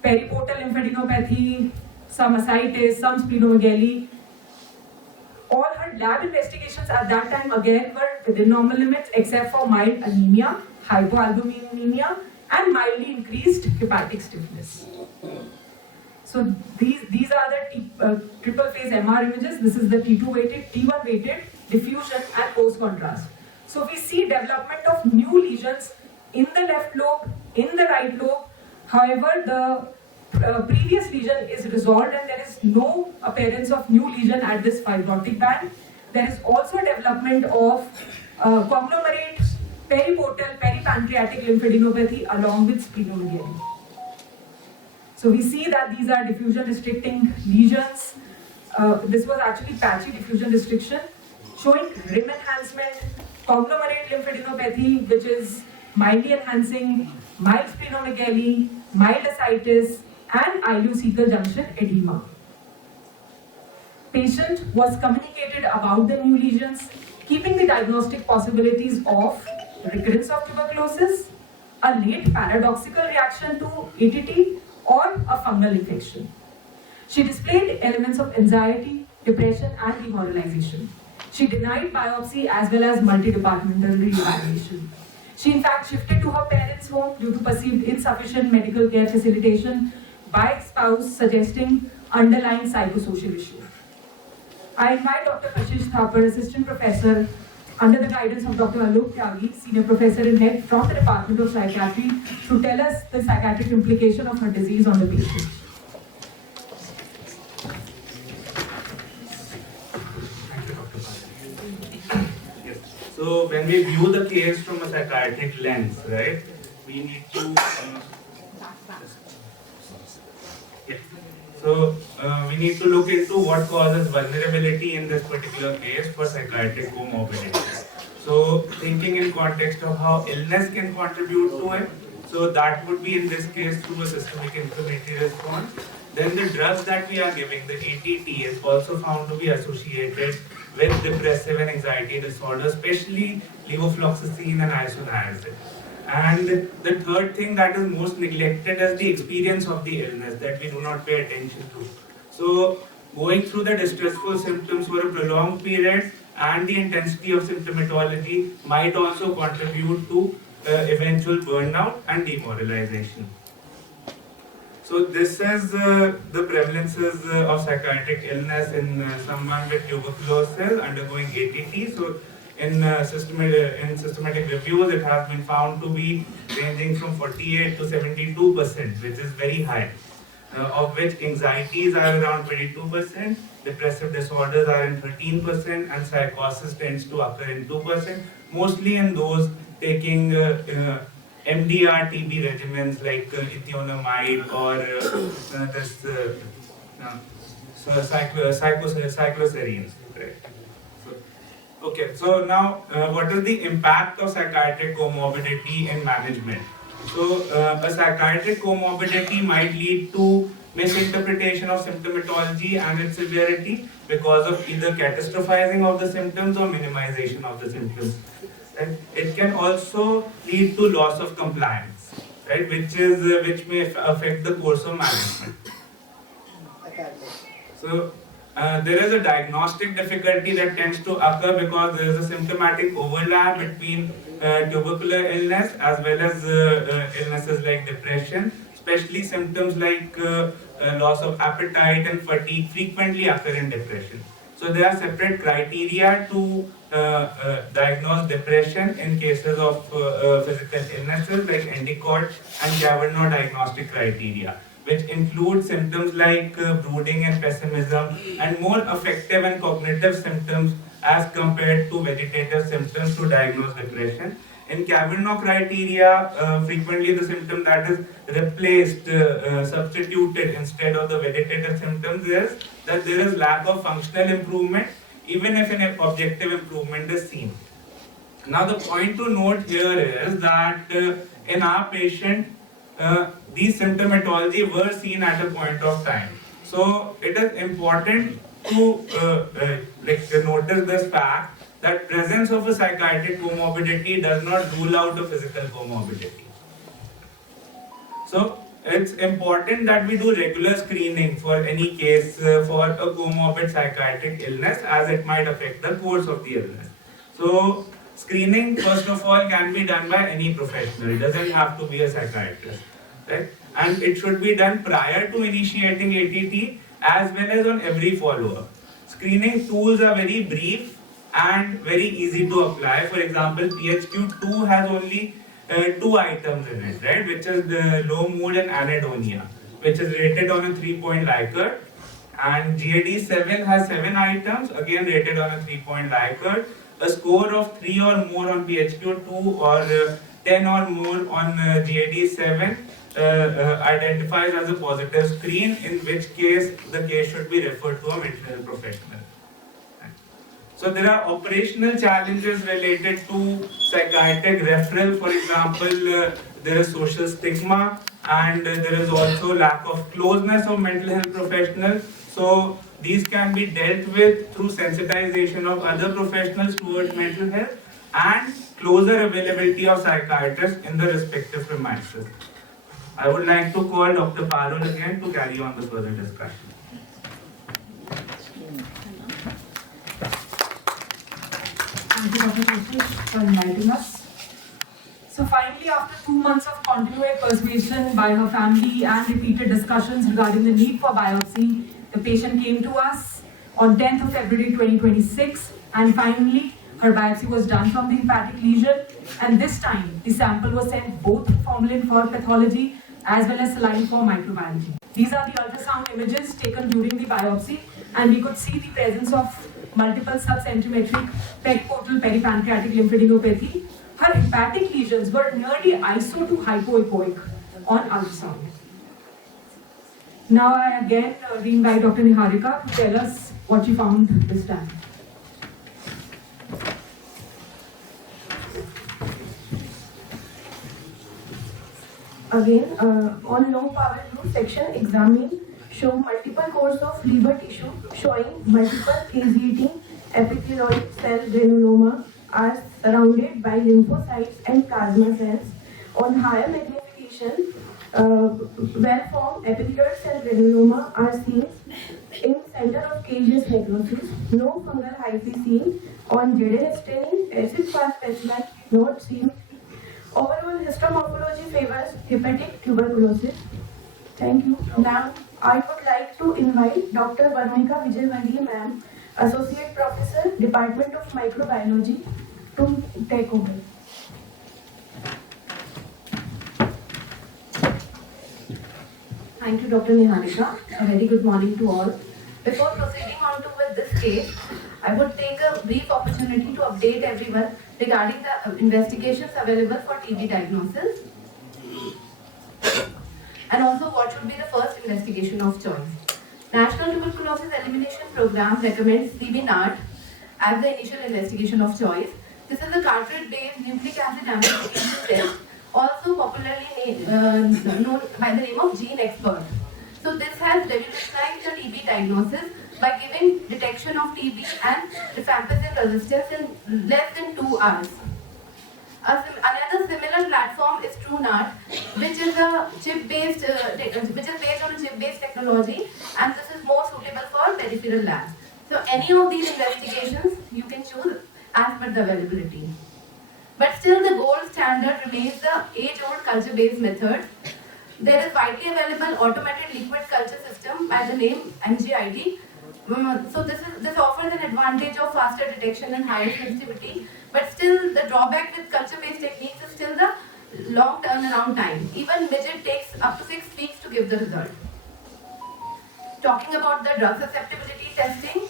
periportal lymphadenopathy, some ascites, some splenomegaly. All her lab investigations at that time again were within normal limits except for mild anemia, hypoalbuminemia and mildly increased hepatic stiffness. So these are the triple phase MR images. This is the T2 weighted, T1 weighted, diffusion and post contrast. So we see development of new lesions in the left lobe, in the right lobe. However, the previous lesion is resolved and there is no appearance of new lesion at this fibrotic band. There is also development of conglomerate, periportal, peripancreatic lymphadenopathy along with splenomegaly. So we see that these are diffusion restricting lesions. This was actually patchy diffusion restriction showing rim enhancement, conglomerate lymphadenopathy which is mildly enhancing, mild splenomegaly, mild ascites and ileocecal junction edema. Patient was communicated about the new lesions, keeping the diagnostic possibilities of recurrence of tuberculosis, a late paradoxical reaction to ATT or a fungal infection. She displayed elements of anxiety, depression and demoralization. She denied biopsy as well as multi-departmental re-evaluation. She in fact shifted to her parents' home due to perceived insufficient medical care facilitation by spouse suggesting underlying psychosocial issue. I invite Dr. Kashish Thapar, Assistant Professor under the guidance of Dr. Alok Tyagi, Senior Professor in Head from the Department of Psychiatry to tell us the psychiatric implication of her disease on the patient. So when we view the case from a psychiatric lens, right, we need to we need to look into what causes vulnerability in this particular case for psychiatric comorbidity. So thinking in context of how illness can contribute to it, so that would be in this case through a systemic inflammatory response. Then the drugs that we are giving, the ATT, is also found to be associated with depressive and anxiety disorders, especially levofloxacin and isoniazid. And the third thing that is most neglected is the experience of the illness that we do not pay attention to. So going through the distressful symptoms for a prolonged period and the intensity of symptomatology might also contribute to eventual burnout and demoralization. So this is the prevalences of psychiatric illness in someone with tuberculosis undergoing ATT. So in systematic reviews, it has been found to be ranging from 48 to 72%, which is very high, of which anxieties are around 22%, depressive disorders are in 13%, and psychosis tends to occur in 2%, mostly in those taking MDR TB regimens like ethionamide or cycloserine. Right? Okay, so now what is the impact of psychiatric comorbidity in management? So a psychiatric comorbidity might lead to misinterpretation of symptomatology and its severity because of either catastrophizing of the symptoms or minimization of the symptoms. And it can also lead to loss of compliance, right, which may affect the course of management. So there is a diagnostic difficulty that tends to occur because there is a symptomatic overlap between tubercular illness as well as illnesses like depression, especially symptoms like loss of appetite and fatigue frequently occur in depression. So there are separate criteria to diagnose depression in cases of physical illnesses like Endicott and Convenor diagnostic criteria, which include symptoms like brooding and pessimism and more affective and cognitive symptoms as compared to vegetative symptoms to diagnose depression. In Convenor criteria, frequently the symptom that is replaced, substituted instead of the vegetative symptoms is that there is lack of functional improvement, even if an objective improvement is seen. Now the point to note here is that in our patient, these symptomatology were seen at a point of time. So it is important to notice this fact that presence of a psychiatric comorbidity does not rule out a physical comorbidity. So it's important that we do regular screening for any case for a comorbid psychiatric illness, as it might affect the course of the illness. So screening, first of all, can be done by any professional. It doesn't have to be a psychiatrist, right? And it should be done prior to initiating ATT as well as on every follow-up. Screening tools are very brief and very easy to apply. For example, PHQ-2 has only 2 items in it, right? Which is the low mood and anhedonia, which is rated on a 3-point Likert. And GAD-7 has 7 items, again rated on a 3-point Likert. A score of 3 or more on PHQ-2 or 10 or more on GAD-7 identifies as a positive screen, in which case the case should be referred to a mental health professional. So there are operational challenges related to psychiatric referral. For example, there is social stigma and there is also lack of closeness of mental health professionals. So these can be dealt with through sensitization of other professionals towards mental health and closer availability of psychiatrists in the respective premises. I would like to call Dr. Parul again to carry on the further discussion. Thank you, Dr. Koshi, for inviting us. So finally, after 2 months of continued persuasion by her family and repeated discussions regarding the need for biopsy, the patient came to us on 10th of February 2026, and finally her biopsy was done from the hepatic lesion, and this time the sample was sent both formalin for pathology as well as saline for microbiology. These are the ultrasound images taken during the biopsy, and we could see the presence of multiple subcentimetric pec-portal peripancreatic lymphadenopathy. Her hepatic lesions were nearly iso to hypoechoic on ultrasound. Now I again re-invite Dr. Niharika to tell us what she found this time. Again, on low power group section, examine show multiple cores of liver tissue showing multiple caseating epithelioid cell granuloma are surrounded by lymphocytes and plasma cells. On higher magnification, well-formed epithelioid cell granuloma are seen in center of caseous necrosis. No fungal hyphae seen. On JDS staining, acid-fast specimen not seen. Overall histomorphology favors hepatic tuberculosis. Thank you. Now, I would like to invite Dr. Varmika Vijayvalli ma'am, Associate Professor, Department of Microbiology, to take over. Thank you, Dr. Niharika. A very good morning to all. Before proceeding on to with this case, I would take a brief opportunity to update everyone regarding the investigations available for TB diagnosis and also what should be the first investigation of choice. National Tuberculosis Elimination Program recommends TB-NAT as the initial investigation of choice. This is a cartridge-based nucleic acid amplification test, also popularly known by the name of Gene Expert. So this has revolutionized the TB diagnosis by giving detection of TB and rifampicin resistance in less than 2 hours. Another similar platform is TrueNAT, which is a chip-based, which is based on a chip-based technology, and this is more suitable for peripheral labs. So any of these investigations you can choose as per the availability. But still, the gold standard remains the age-old culture-based method. There is widely available automated liquid culture system by the name MGID, So this offers an advantage of faster detection and higher sensitivity, but still the drawback with culture-based techniques is still the long turnaround time. Even midget takes up to 6 weeks to give the result. Talking about the drug susceptibility testing,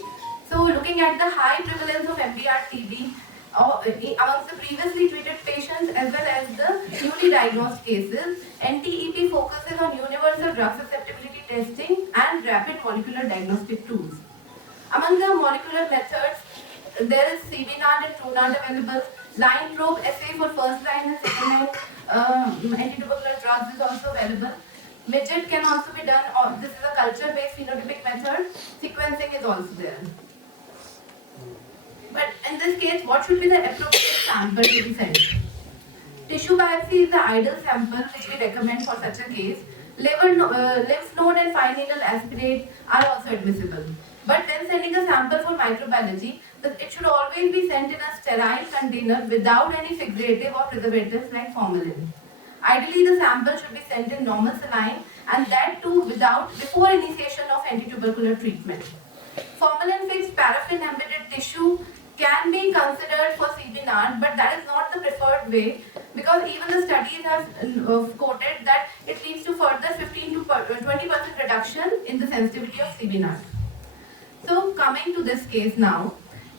so looking at the high prevalence of MDR-TB amongst the previously treated patients as well as the newly diagnosed cases, NTEP focuses on universal drug susceptibility testing and rapid molecular diagnostic tools. Among the molecular methods, there is CBNAT and TrueNAT available. Line probe assay for first line and second line antitubercular drugs is also available. Midget can also be done, or this is a culture-based phenotypic method. Sequencing is also there. But in this case, what should be the appropriate sample to be sent? Tissue biopsy is the ideal sample which we recommend for such a case. Lymph node and fine needle aspirate are also admissible. But when sending a sample for microbiology, it should always be sent in a sterile container without any fixative or preservatives like formalin. Ideally, the sample should be sent in normal saline, and that too before initiation of antitubercular treatment. Formalin-fixed paraffin-embedded tissue can be considered for CBNAT, but that is not the preferred way, because even the studies have quoted that it leads to further 15 to 20% reduction in the sensitivity of CBNAT. So coming to this case now,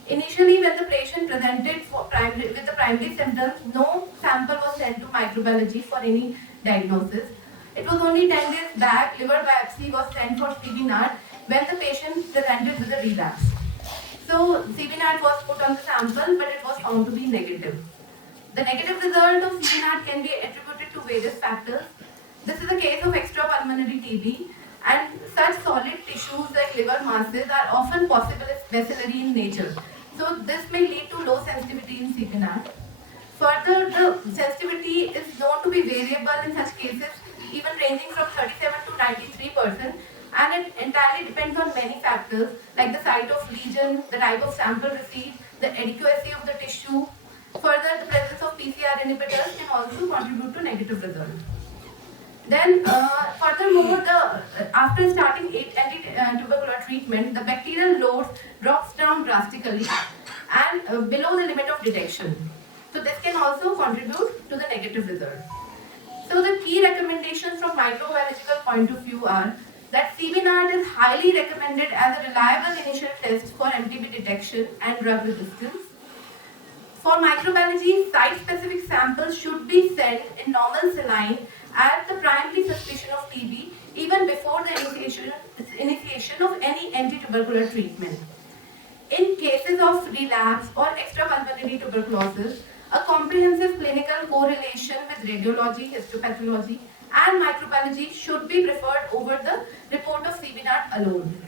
initially when the patient presented with the primary symptoms, no sample was sent to microbiology for any diagnosis. It was only 10 days back liver biopsy was sent for CBNAT when the patient presented with a relapse. So CBNAT was put on the sample, but it was found to be negative. The negative result of CBNAT can be attributed to various factors. This is a case of extrapulmonary TB, and such solid tissues like liver masses are often possible as bacillary in nature. So this may lead to low sensitivity in CBNAT. Further, the sensitivity is known to be variable in such cases, even ranging from 37 to 93%, and it entirely depends on many factors like the site of lesion, the type of sample received, the adequacy of the tissue. Further, the presence of PCR inhibitors can also contribute to negative result. Then, furthermore, after starting antitubercular treatment, the bacterial load drops down drastically and below the limit of detection. So this can also contribute to the negative result. So the key recommendations from microbiological point of view are that CBNAT is highly recommended as a reliable initial test for MTB detection and drug resistance. For microbiology, site-specific samples should be sent in normal saline at the primary suspicion of TB even before the initiation of any antitubercular treatment. In cases of relapse or extrapulmonary tuberculosis, a comprehensive clinical correlation with radiology, histopathology, and microbiology should be preferred over the report of CBNAT alone.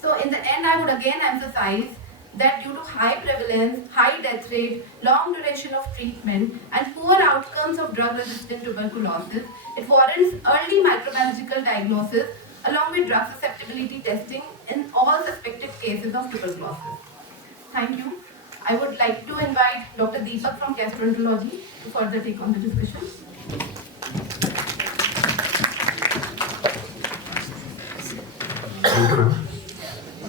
So in the end, I would again emphasize that due to high prevalence, high death rate, long duration of treatment, and poor outcomes of drug-resistant tuberculosis, it warrants early microbiological diagnosis along with drug susceptibility testing in all suspected cases of tuberculosis. Thank you. I would like to invite Dr. Deepak from gastroenterology to further take on the discussion. Thank you, ma'am.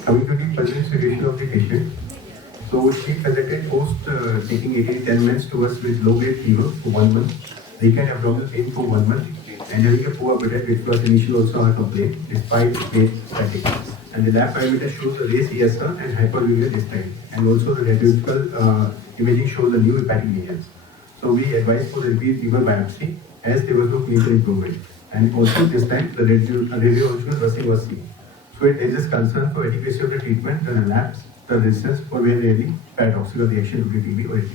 Coming to the present situation of the patient. So she presented post taking 10 minutes to us with low-grade fever for 1 month, recurrent abdominal pain for 1 month, and having a poor appetite, which was initially also our complaint, despite weight static. And the lab parameter shows a raised ESR and hyperuremia this time. And also the radiological imaging shows the new hepatic lesions. So we advised for the repeat liver biopsy as there was no clinical improvement. And also this time the radiological dressing was seen. So it raises concern for adequacy of the treatment, the relapse, the resistance, or very rarely paradoxical reaction to the TB or ATT.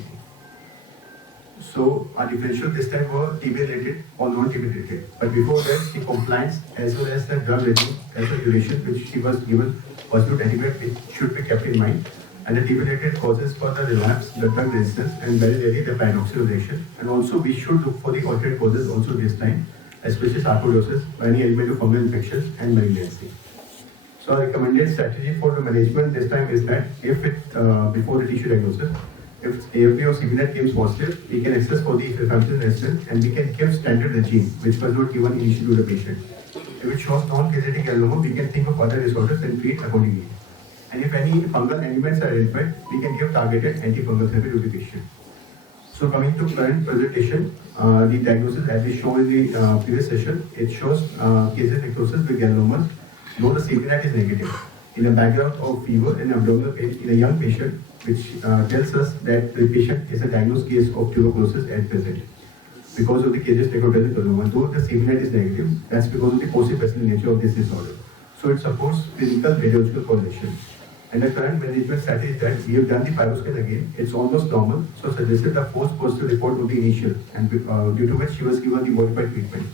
So our differential this time were TB related or non-TB related. But before that, the compliance as well as the drug rating as the duration which she was given was not adequate, which should be kept in mind. And the TB related causes for the relapse, the drug resistance, and very rarely the paradoxical reaction. And also we should look for the alternate causes also this time, especially sarcoidosis, or any element of fungal infections and malignancy. So our recommended strategy for the management this time is that if it, before the tissue diagnosis, if AFB or CBNAT comes positive, we can access for the rifampicin resistance and we can give standard regime, which was not given initially to the patient. If it shows non-causatic granuloma, we can think of other disorders and treat accordingly. And if any fungal elements are identified, we can give targeted antifungal therapy to the patient. So coming to current presentation, the diagnosis as we shown in the previous session, it shows cases necrosis with granulomas, though the CPC is negative. In a background of fever and abdominal pain in a young patient, which tells us that the patient is a diagnosed case of tuberculosis at present. Because of the cases necrosis granuloma, though the CPC is negative, that's because of the post-bacillary nature of this disorder. So it supports clinical radiological correlation. And the current management strategy is that we have done the fibroscan again. It's almost normal, so suggested a false positive report of the initial, and due to which she was given the modified treatment.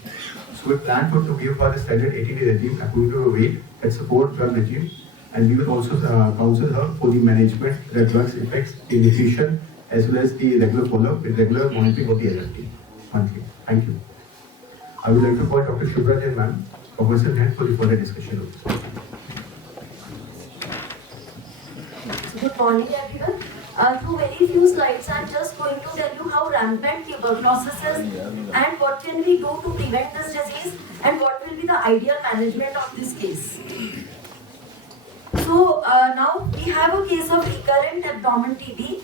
So we plan to give her the standard 80-day regime according to her weight that support drug regime, and we will also counsel her for the management, the drugs effects, the nutrition, as well as the regular follow-up with regular monitoring of the LFT monthly. Thank you. I would like to call Dr. Shubhra Jain ma'am, Professor Head for the further discussion of this. Good morning, everyone. Through very few slides, I'm just going to tell you how rampant tuberculosis is and what can we do to prevent this disease and what will be the ideal management of this case. So now we have a case of recurrent abdomen TB.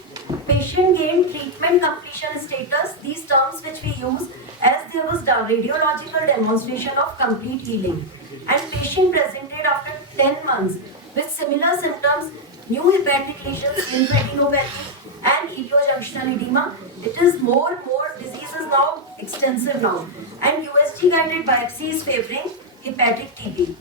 Patient gained treatment completion status, these terms which we use as there was the radiological demonstration of complete healing. And patient presented after 10 months with similar symptoms, new hepatic lesions, lymphadenopathy and iliojunctional edema. It is more disease is now extensive now, and USG guided biopsy is favoring hepatic TB.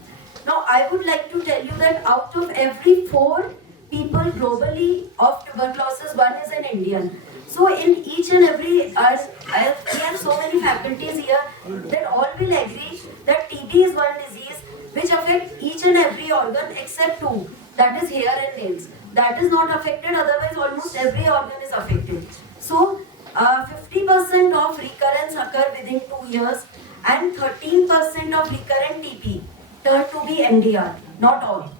Now I would like to tell you that out of every 4 people globally of tuberculosis, 1 is an Indian. So in each and every, we have so many faculties here that all will agree that TB is one disease which affects each and every organ except 2. That is hair and nails. That is not affected, otherwise almost every organ is affected. So 50% of recurrence occur within 2 years and 13% of recurrent TB turn to be MDR, not all.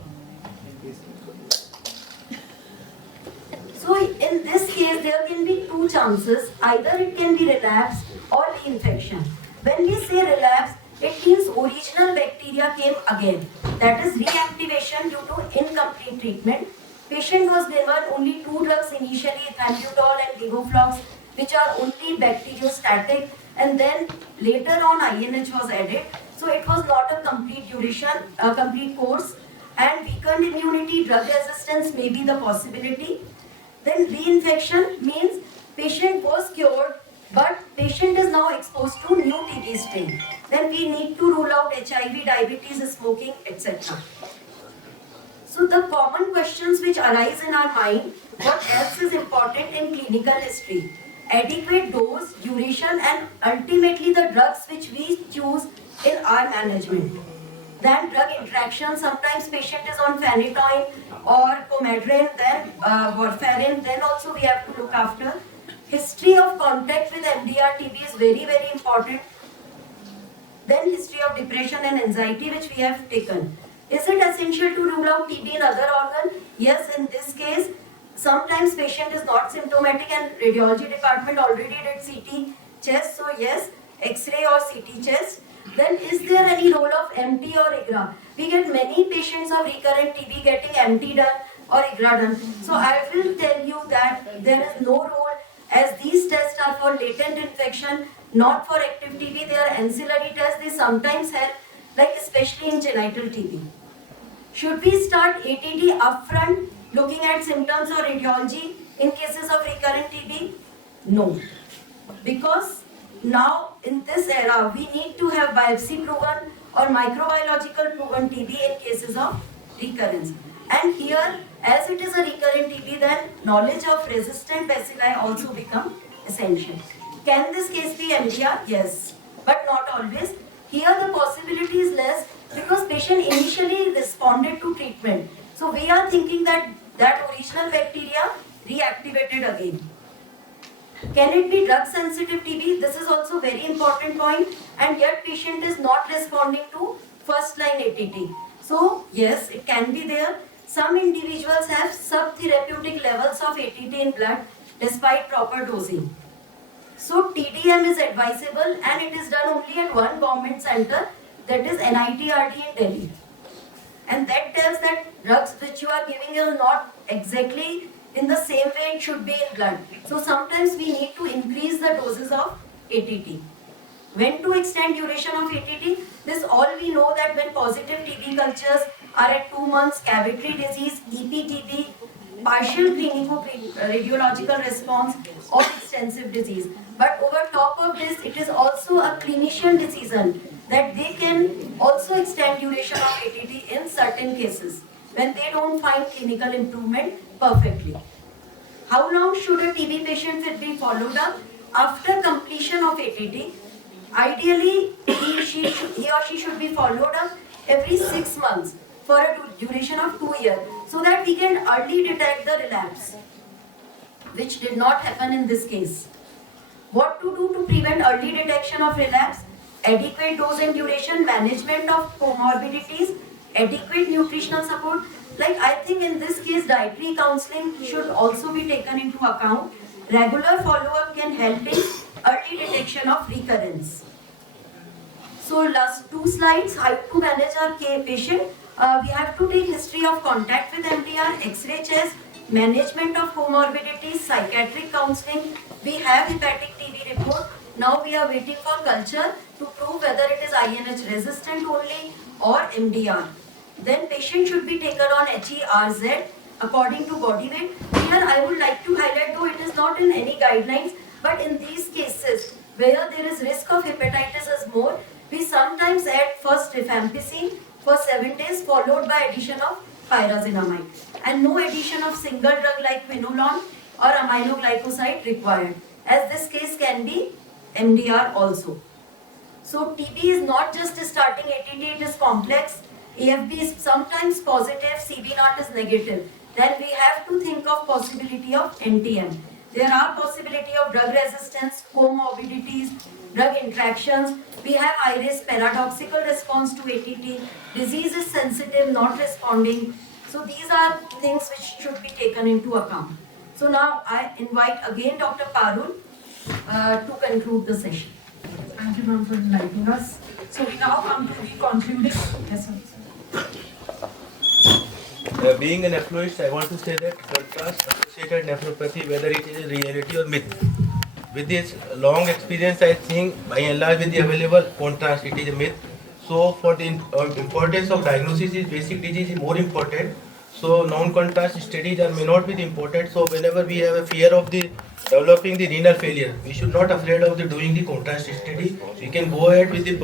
So in this case there can be 2 chances, either it can be relapse or reinfection. When we say relapse, it means original bacteria came again. That is reactivation due to incomplete treatment. Patient was given only 2 drugs initially, ethambutol and levoflox, which are only bacteriostatic, and then later on INH was added. So it was not a complete duration, a complete course, and weakened immunity, drug resistance may be the possibility. Then reinfection means patient was cured, but patient is now exposed to new TB strain. Then we need to rule out HIV, diabetes, smoking, etc. So the common questions which arise in our mind, what else is important in clinical history? Adequate dose, duration, and ultimately the drugs which we choose in our management. Then drug interaction, sometimes patient is on phenytoin or comedrine, then warfarin, then also we have to look after. History of contact with MDR TB is very, very important. Then history of depression and anxiety which we have taken. Is it essential to rule out TB in other organ? Yes, in this case, sometimes patient is not symptomatic and radiology department already did CT chest, so yes, X-ray or CT chest. Then is there any role of MT or IGRA? We get many patients of recurrent TB getting MT done or IGRA done. So I will tell you that there is no role, as these tests are for latent infection, not for active TB. They are ancillary tests. They sometimes help, like especially in genital TB. Should we start ATT upfront, looking at symptoms or radiology in cases of recurrent TB? No. Because now in this era, we need to have biopsy proven or microbiological proven TB in cases of recurrence. And here, as it is a recurrent TB, then knowledge of resistant bacilli also become essential. Can this case be MDR? Yes, but not always. Here the possibility is less because patient initially responded to treatment. So we are thinking that that original bacteria reactivated again. Can it be drug sensitive TB? This is also very important point, and yet patient is not responding to first line ATT. So yes, it can be there. Some individuals have subtherapeutic levels of ATT in blood despite proper dosing. So TDM is advisable and it is done only at one government center that is NITRD in Delhi. And that tells that drugs which you are giving are not exactly in the same way it should be in blood. So sometimes we need to increase the doses of ATT. When to extend duration of ATT? This all we know that when positive TB cultures are at 2 months, cavitary disease, EPTB, partial clinical radiological response or extensive disease. But over top of this, it is also a clinician decision that they can also extend duration of ATT in certain cases when they don't find clinical improvement perfectly. How long should a TB patient be followed up? After completion of ATT, ideally he or she should be followed up every 6 months for a duration of 2 years so that we can early detect the relapse, which did not happen in this case. What to do to prevent early detection of relapse? Adequate dose and duration, management of comorbidities, adequate nutritional support. Like I think in this case, dietary counseling should also be taken into account. Regular follow-up can help in early detection of recurrence. So last 2 slides, how to manage our patient. We have to take history of contact with MDR, X-ray chest, management of comorbidities, psychiatric counseling. We have hepatic TB report. Now we are waiting for culture to prove whether it is INH resistant only or MDR. Then patient should be taken on HERZ according to body weight. Here I would like to highlight, though it is not in any guidelines, but in these cases where there is risk of hepatitis is more, we sometimes add first rifampicin for 7 days followed by addition of pyrazinamide and no addition of single drug like quinolone or aminoglycoside required, as this case can be MDR also. So TB is not just starting ATT, it is complex. AFB is sometimes positive, CB0 is negative. Then we have to think of possibility of NTM. There are possibility of drug resistance, comorbidities, drug interactions. We have high-risk paradoxical response to ATT. Disease is sensitive, not responding. So these are things which should be taken into account. So now I invite again Dr. Parul to conclude the session. Thank you, ma'am, for enlightening us. So we now come to the concluding. Yes, sir. Being a nephrologist, I want to say that contrast-associated nephropathy, whether it is a reality or myth. With this long experience, I think by and large with the available contrast, it is a myth. So for the importance of diagnosis, is basic disease is more important. So non-contrast studies may not be important. So whenever we have a fear of the developing the renal failure, we should not afraid of the doing the contrast study. We can go ahead with the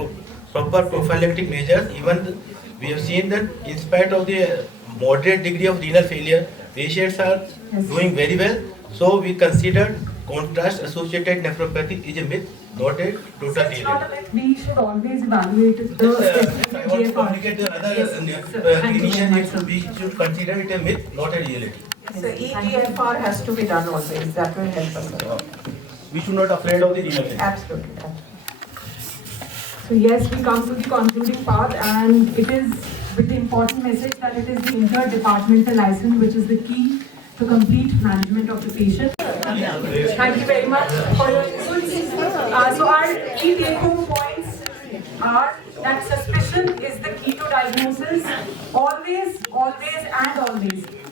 proper prophylactic measures. Even we have seen that in spite of the moderate degree of renal failure, patients are doing very well. So we consider contrast-associated nephropathy is a myth, not a total reality. It's not a myth. We should always evaluate the I want to communicate the other clinicians, we should consider it a myth, not a reality. So EGFR has to be done always. That will help us. We should not afraid of the renal failure. Absolutely. So yes, we come to the concluding part, and it is with the important message that it is the interdepartmental license which is the key to complete management of the patient. Thank you very much for your inputs. So our key take-home points are that suspicion is the key to diagnosis. Always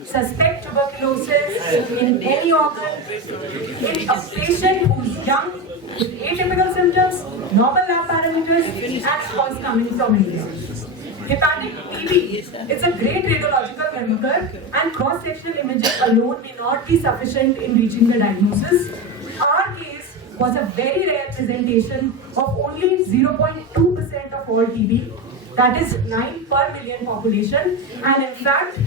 suspect tuberculosis in any organ, in a patient who's young, with atypical symptoms, normal lab parameters, and was coming from India. Hepatic TB, it's a great radiological marker, and cross-sectional imaging alone may not be sufficient in reaching the diagnosis. Our case was a very rare presentation of only 0.2% of all TB, that is 9 per million population, and in fact,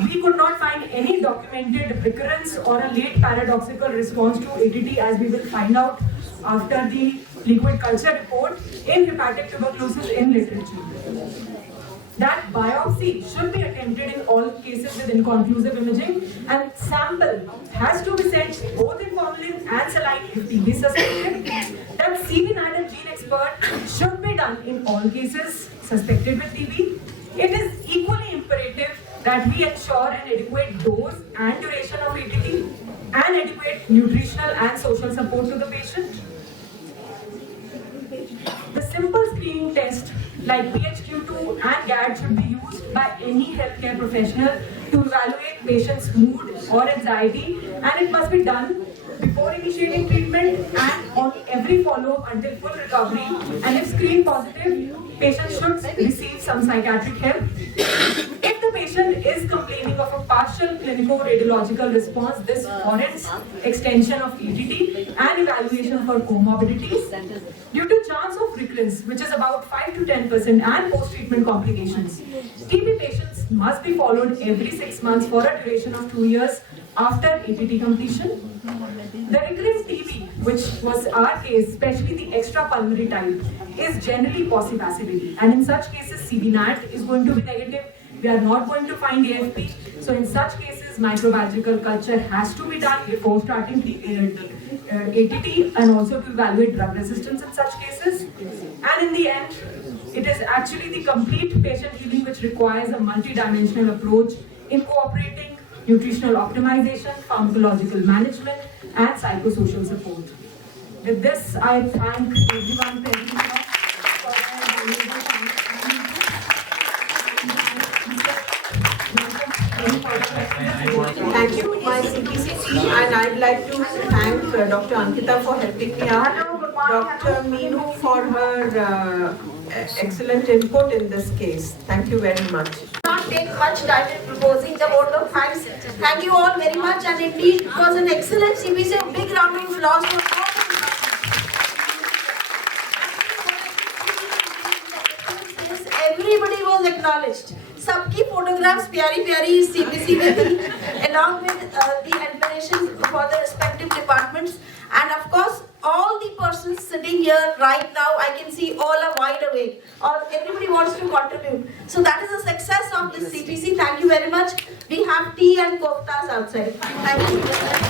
we could not find any documented recurrence or a late paradoxical response to ATT, as we will find out after the liquid culture report in hepatic tuberculosis in literature. That biopsy should be attempted in all cases with inconclusive imaging, and sample has to be sent both in formalin and saline if TB is suspected. That CB0 gene expert should be done in all cases suspected with TB. It is equally imperative that we ensure an adequate dose and duration of ATT and adequate nutritional and social support to the patient. The simple screening test like PHQ2 and GAD should be used by any healthcare professional to evaluate patients' mood or anxiety, and it must be done before initiating treatment and on every follow-up until full recovery. And if screen positive, patients should receive some psychiatric help. If the patient is complaining of a partial clinico-radiological response, this warrants extension of ETT and evaluation for comorbidities. Due to chance of recurrence, which is about 5 to 10%, and post-treatment complications, TB patients must be followed every 6 months for a duration of 2 years after ATT completion. The recurrent TB, which was our case, especially the extrapulmonary type, is generally positive acidity, and in such cases CBNAT is going to be negative. We are not going to find AFP. So in such cases, microbiological culture has to be done before starting ATT, and also to evaluate drug resistance in such cases. And in the end, it is actually the complete patient healing which requires a multidimensional approach incorporating nutritional optimization, pharmacological management, and psychosocial support. With this, I thank everyone present here for their valuable time. Thank you, my CPC team, and I'd like to thank Dr. Ankita for helping me out, Dr. Meenu for her excellent input in this case. Thank you very much. Not take much time in proposing the vote of thanks. Thank you all very much, and indeed it was an excellent CPC. A big round of applause for all. Everybody was acknowledged. सबकी photographs प्यारी प्यारी CPC में थी, along with the admiration for the respective departments, and of course all the persons sitting here right now, I can see all are wide awake, or everybody wants to contribute. So that is the success of this CPC. Thank you very much. We have tea and koftas outside. Thank you.